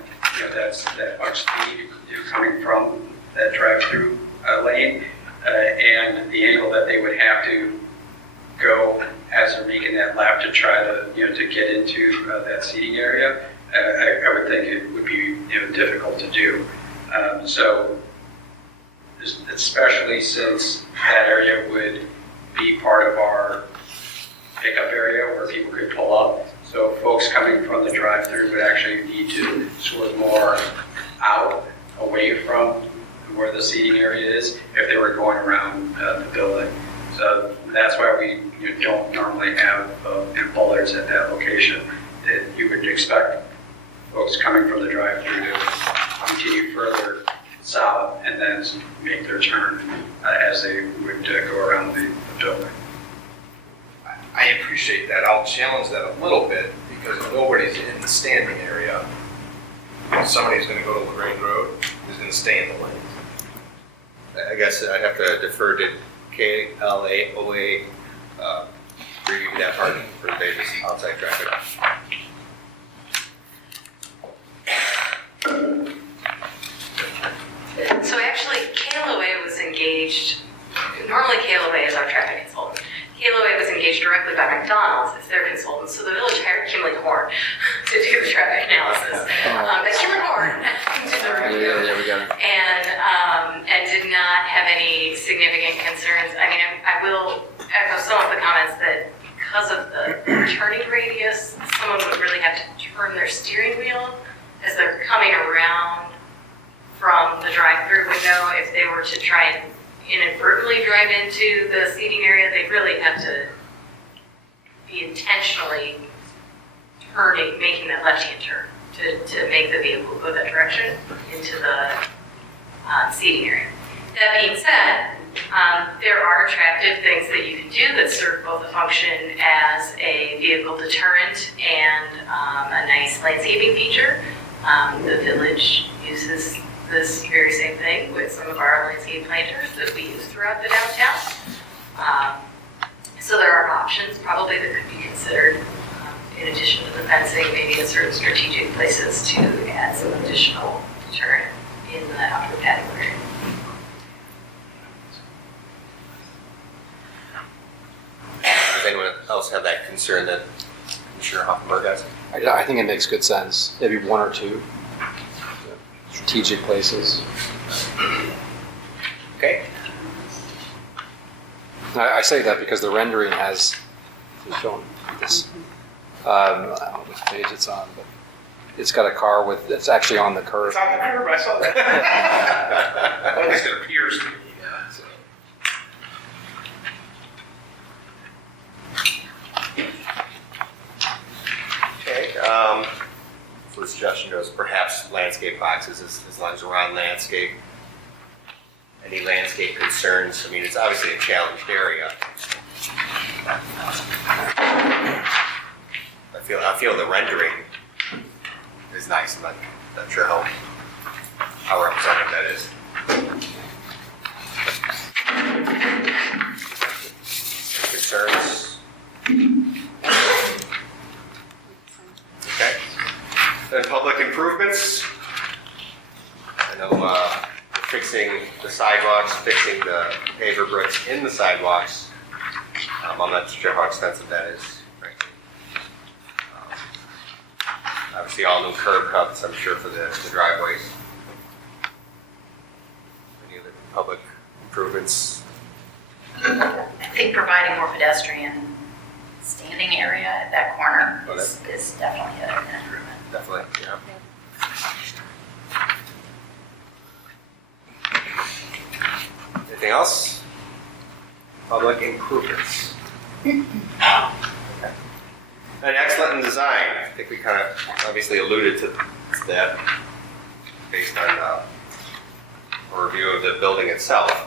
much speed coming from that drive-through lane. And the angle that they would have to go as they're making that lap to try to get into that seating area, I would think it would be difficult to do. So, especially since that area would be part of our pickup area where people could pull up. So folks coming from the drive-through would actually need to sort of more out, away from where the seating area is if they were going around the building. So that's why we don't normally have bollards at that location. You would expect folks coming from the drive-through to continue further south and then make their turn as they would go around the building. I appreciate that. I'll challenge that a little bit because nobody's in the standing area. If somebody's going to go to La Grange Road, is going to stay in the lane. I guess I'd have to defer to KLAOA review that part for Davis outside traffic. So actually, KLOA was engaged, normally KLOA is our traffic consultant. KLOA was engaged directly by McDonald's as their consultant, so the village hired Kimley Horn to do the traffic analysis. But Kimley Horn did the review. Yeah, we got it. And did not have any significant concerns. I mean, I will echo some of the comments that because of the turning radius, someone would really have to turn their steering wheel as they're coming around from the drive-through window. If they were to try and inadvertently drive into the seating area, they'd really have to be intentionally turning, making that left-hand turn to make the vehicle go that direction into the seating area. That being said, there are attractive things that you can do that serve both a function as a vehicle deterrent and a nice landscaping feature. The village uses this very same thing with some of our landscape planters that we use throughout the downtown. So there are options probably that could be considered in addition to the fencing, maybe in certain strategic places to add some additional deterrent in the outdoor patio area. Does anyone else have that concern that Commissioner Hoffenberg has? I think it makes good sense. Maybe one or two strategic places. Okay. I say that because the rendering has shown this. I don't know which page it's on, but it's got a car with. It's actually on the curb. It's on the curb. I saw that. At least it appears to be. Okay. So the suggestion goes perhaps landscape boxes as long as we're on landscape. Any landscape concerns? I mean, it's obviously a challenged area. I feel the rendering is nice. I'm not sure how representative that is. concerns? Okay. Then public improvements. I know fixing the sidewalks, fixing the paver bricks in the sidewalks. I'm not sure how expensive that is, frankly. Obviously, all new curb cuts, I'm sure, for the driveways. Any other public improvements? I think providing more pedestrian standing area at that corner is definitely an improvement. Definitely, yeah. Anything else? Public improvements. Okay. And excellent in design. I think we kind of obviously alluded to that based on a review of the building itself.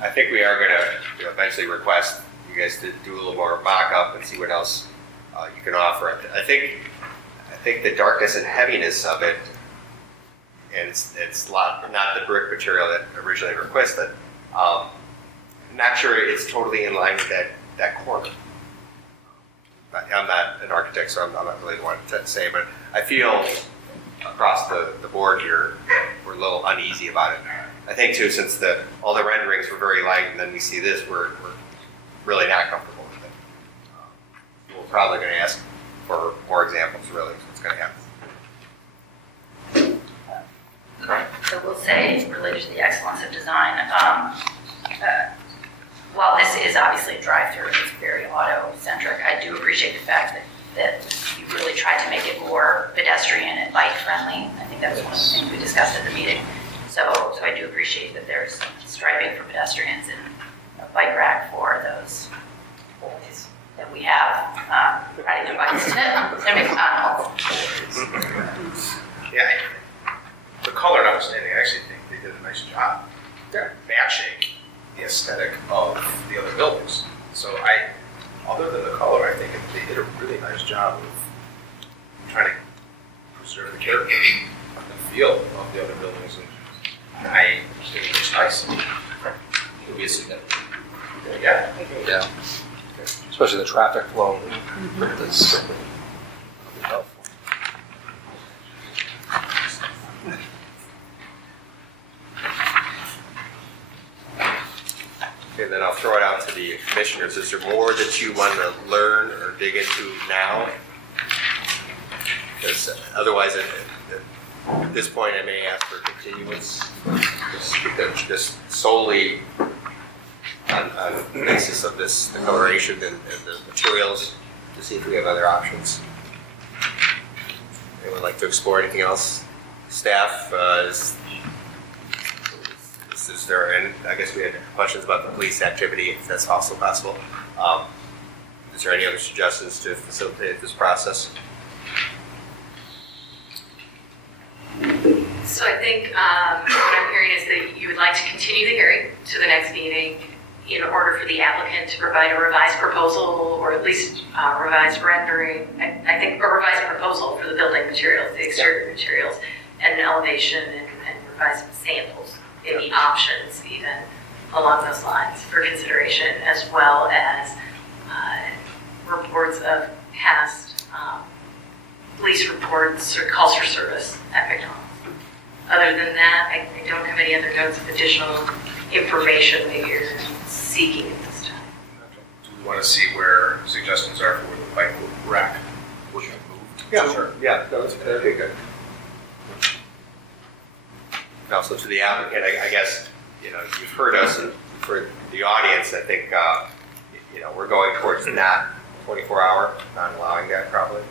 I think we are going to eventually request you guys to do a little more mock-up and see what else you can offer. I think the darkness and heaviness of it, and it's not the brick material that originally requested. Not sure it's totally in line with that corner. I'm not an architect, so I'm not really the one to say, but I feel across the board here, we're a little uneasy about it. I think too, since all the renderings were very light, and then we see this, we're really not comfortable with it. We're probably going to ask for more examples, really, is what's going to happen. So we'll say, related to the excellence of design, while this is obviously a drive-through, it's very auto-centric, I do appreciate the fact that you really tried to make it more pedestrian and bike-friendly. I think that was one of the things we discussed at the meeting. So I do appreciate that there's striping for pedestrians and a bike rack for those boys that we have riding their bikes to McDonald. Yeah, the color notwithstanding, I actually think they did a nice job matching the aesthetic of the other buildings. So other than the color, I think they did a really nice job of trying to preserve the character of the feel of the other buildings. And I think it looks nice. It'll be a significant. Yeah. Yeah. Especially the traffic flow. That's helpful. Okay, then I'll throw it out to the commissioners. Is there more that you want to learn or dig into now? Because otherwise, at this point, I may ask for continuance, just solely on the basis of this, the coloration and the materials, to see if we have other options. Anyone like to explore anything else? Staff, is there, and I guess we had questions about the police activity, if that's also possible. Is there any other suggestions to facilitate this process? So I think what I'm hearing is that you would like to continue the hearing to the next meeting in order for the applicant to provide a revised proposal, or at least revised rendering, I think a revised proposal for the building materials, the exterior materials, and an elevation and revised samples, maybe options even along those lines for consideration, as well as reports of past police reports or calls for service at McDonald's. Other than that, I don't have any other notes of additional information that you're seeking at this time. Do we want to see where suggestions are for where the bike rack would be moved? Yeah, sure. Yeah, that'd be good. And also to the applicant, I guess, you've heard us, and for the audience, I think, we're going towards not 24-hour, not allowing that probably.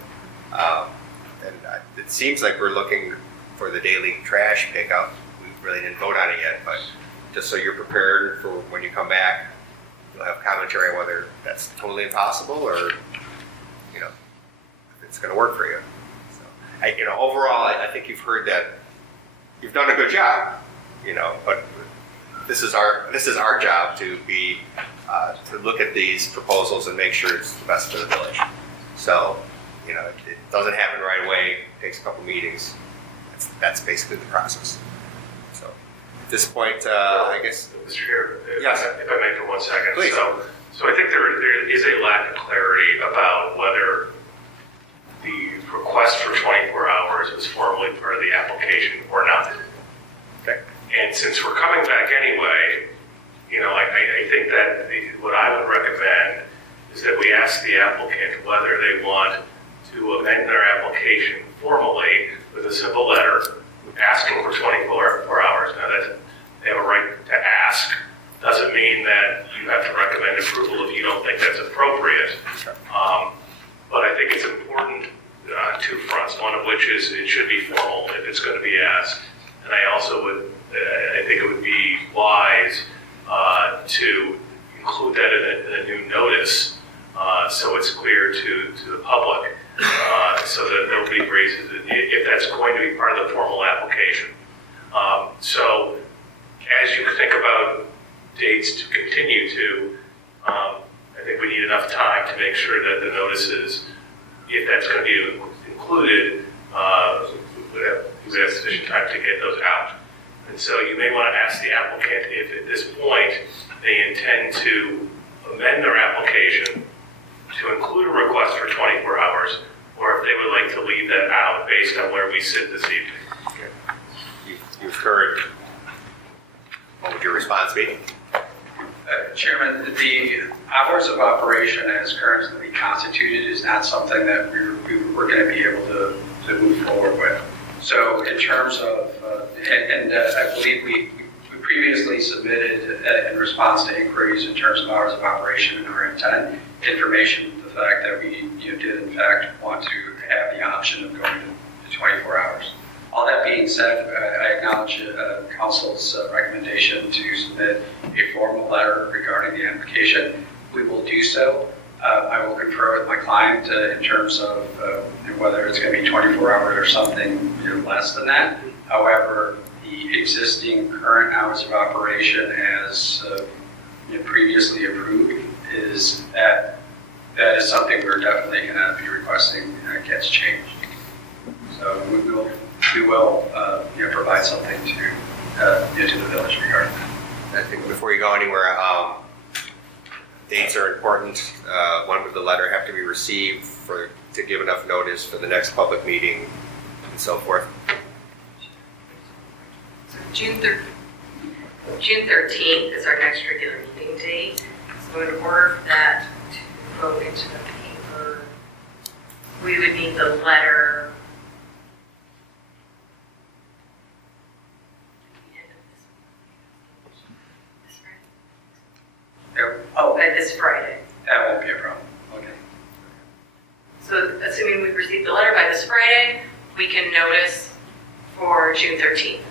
And it seems like we're looking for the daily trash pickup. We really didn't vote on it yet, but just so you're prepared for when you come back, you'll have commentary on whether that's totally impossible or, if it's going to work for you. So, overall, I think you've heard that you've done a good job, but this is our job to be to look at these proposals and make sure it's the best for the village. So, it doesn't happen right away. It takes a couple meetings. that's basically the process. So at this point, I guess. Mr. Chair, Yes. if I may for 1 second. Please. So I think there is a lack of clarity about whether the request for 24 hours was formally part of the application or not. Okay. And since we're coming back anyway, I think that what I would recommend is that we ask the applicant whether they want to amend their application formally with a simple letter asking for 24 hours. Now, that they have a right to ask. Doesn't mean that you have to recommend approval if you don't think that's appropriate. But I think it's important on two fronts, one of which is it should be formal if it's going to be asked. And I also I think it would be wise to include that in a new notice so it's clear to the public so that nobody raises it, if that's going to be part of the formal application. So as you think about dates to continue to, I think we need enough time to make sure that the notices, if that's going to be included, we would have sufficient time to get those out. And so you may want to ask the applicant if at this point they intend to amend their application to include a request for 24 hours, or if they would like to leave that out based on where we sit this evening. You've heard. What would your response be? Chairman, the hours of operation as currently constituted is not something that we're going to be able to move forward with. So in terms of, I believe we previously submitted in response to inquiries in terms of hours of operation and our intent, information to the fact that we did in fact want to have the option of going to 24 hours. All that being said, I acknowledge Council's recommendation to submit a formal letter regarding the application. We will do so. I will confer with my client in terms of whether it's going to be 24 hours or something less than that. However, the existing current hours of operation as previously approved is that is something we're definitely going to be requesting gets changed. So we will provide something to the village regarding that. I think before you go anywhere, dates are important. When would the letter have to be received to give enough notice for the next public meeting and so forth? June 13th is our next regular meeting date. So in order for that to go into the paper, we would need the letter. This Friday. That won't be a problem. Okay. So assuming we receive the letter by this Friday, we can notice for June 13th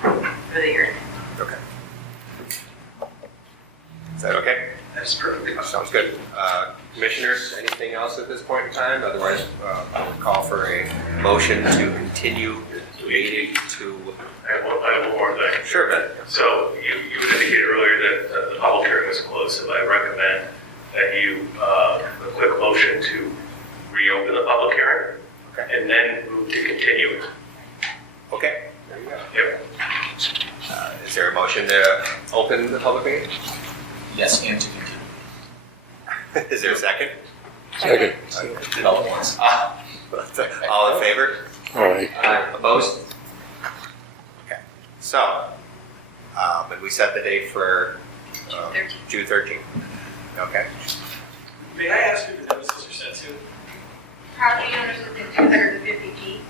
for the hearing. Okay. Is that okay? That's perfectly fine. Sounds good. Commissioners, anything else at this point in time? Otherwise, I would call for a motion to continue the meeting to... I have one more thing. Sure, Ben. So you indicated earlier that the public hearing was closed, so I recommend that you, a quick motion to reopen the public hearing and then move to continue it. Okay. There you go. Yep. Is there a motion to open the public meeting? Yes, and to continue. Is there a second? Second. Develop once. All in favor? All right. Opposed? Okay. So, and we set the date for June 13th. Okay. May I ask who the notices are sent to? Property owners within 250 feet.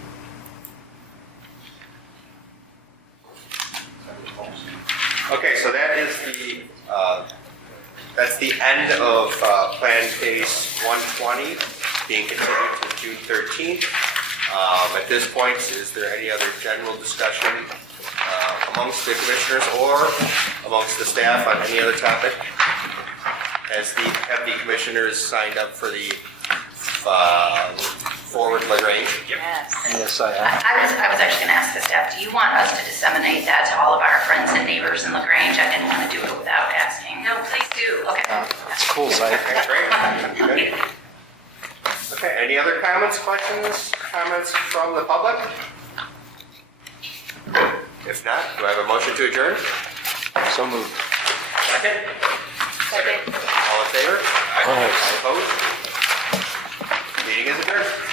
Okay, so that is that's the end of plan case 120 being continued to June 13th. At this point, is there any other general discussion amongst the commissioners or amongst the staff on any other topic? Have the commissioners signed up for the Forward La Grange? Yes. Yes, I have. I was actually going to ask the staff, do you want us to disseminate that to all of our friends and neighbors in La Grange? I didn't want to do it without asking. No, please do. Okay. It's a cool site. Okay, great. Good. Okay, any other comments, questions, comments from the public? If not, do I have a motion to adjourn? So moved. Second. All in favor? Aye. All opposed? Meeting is adjourned.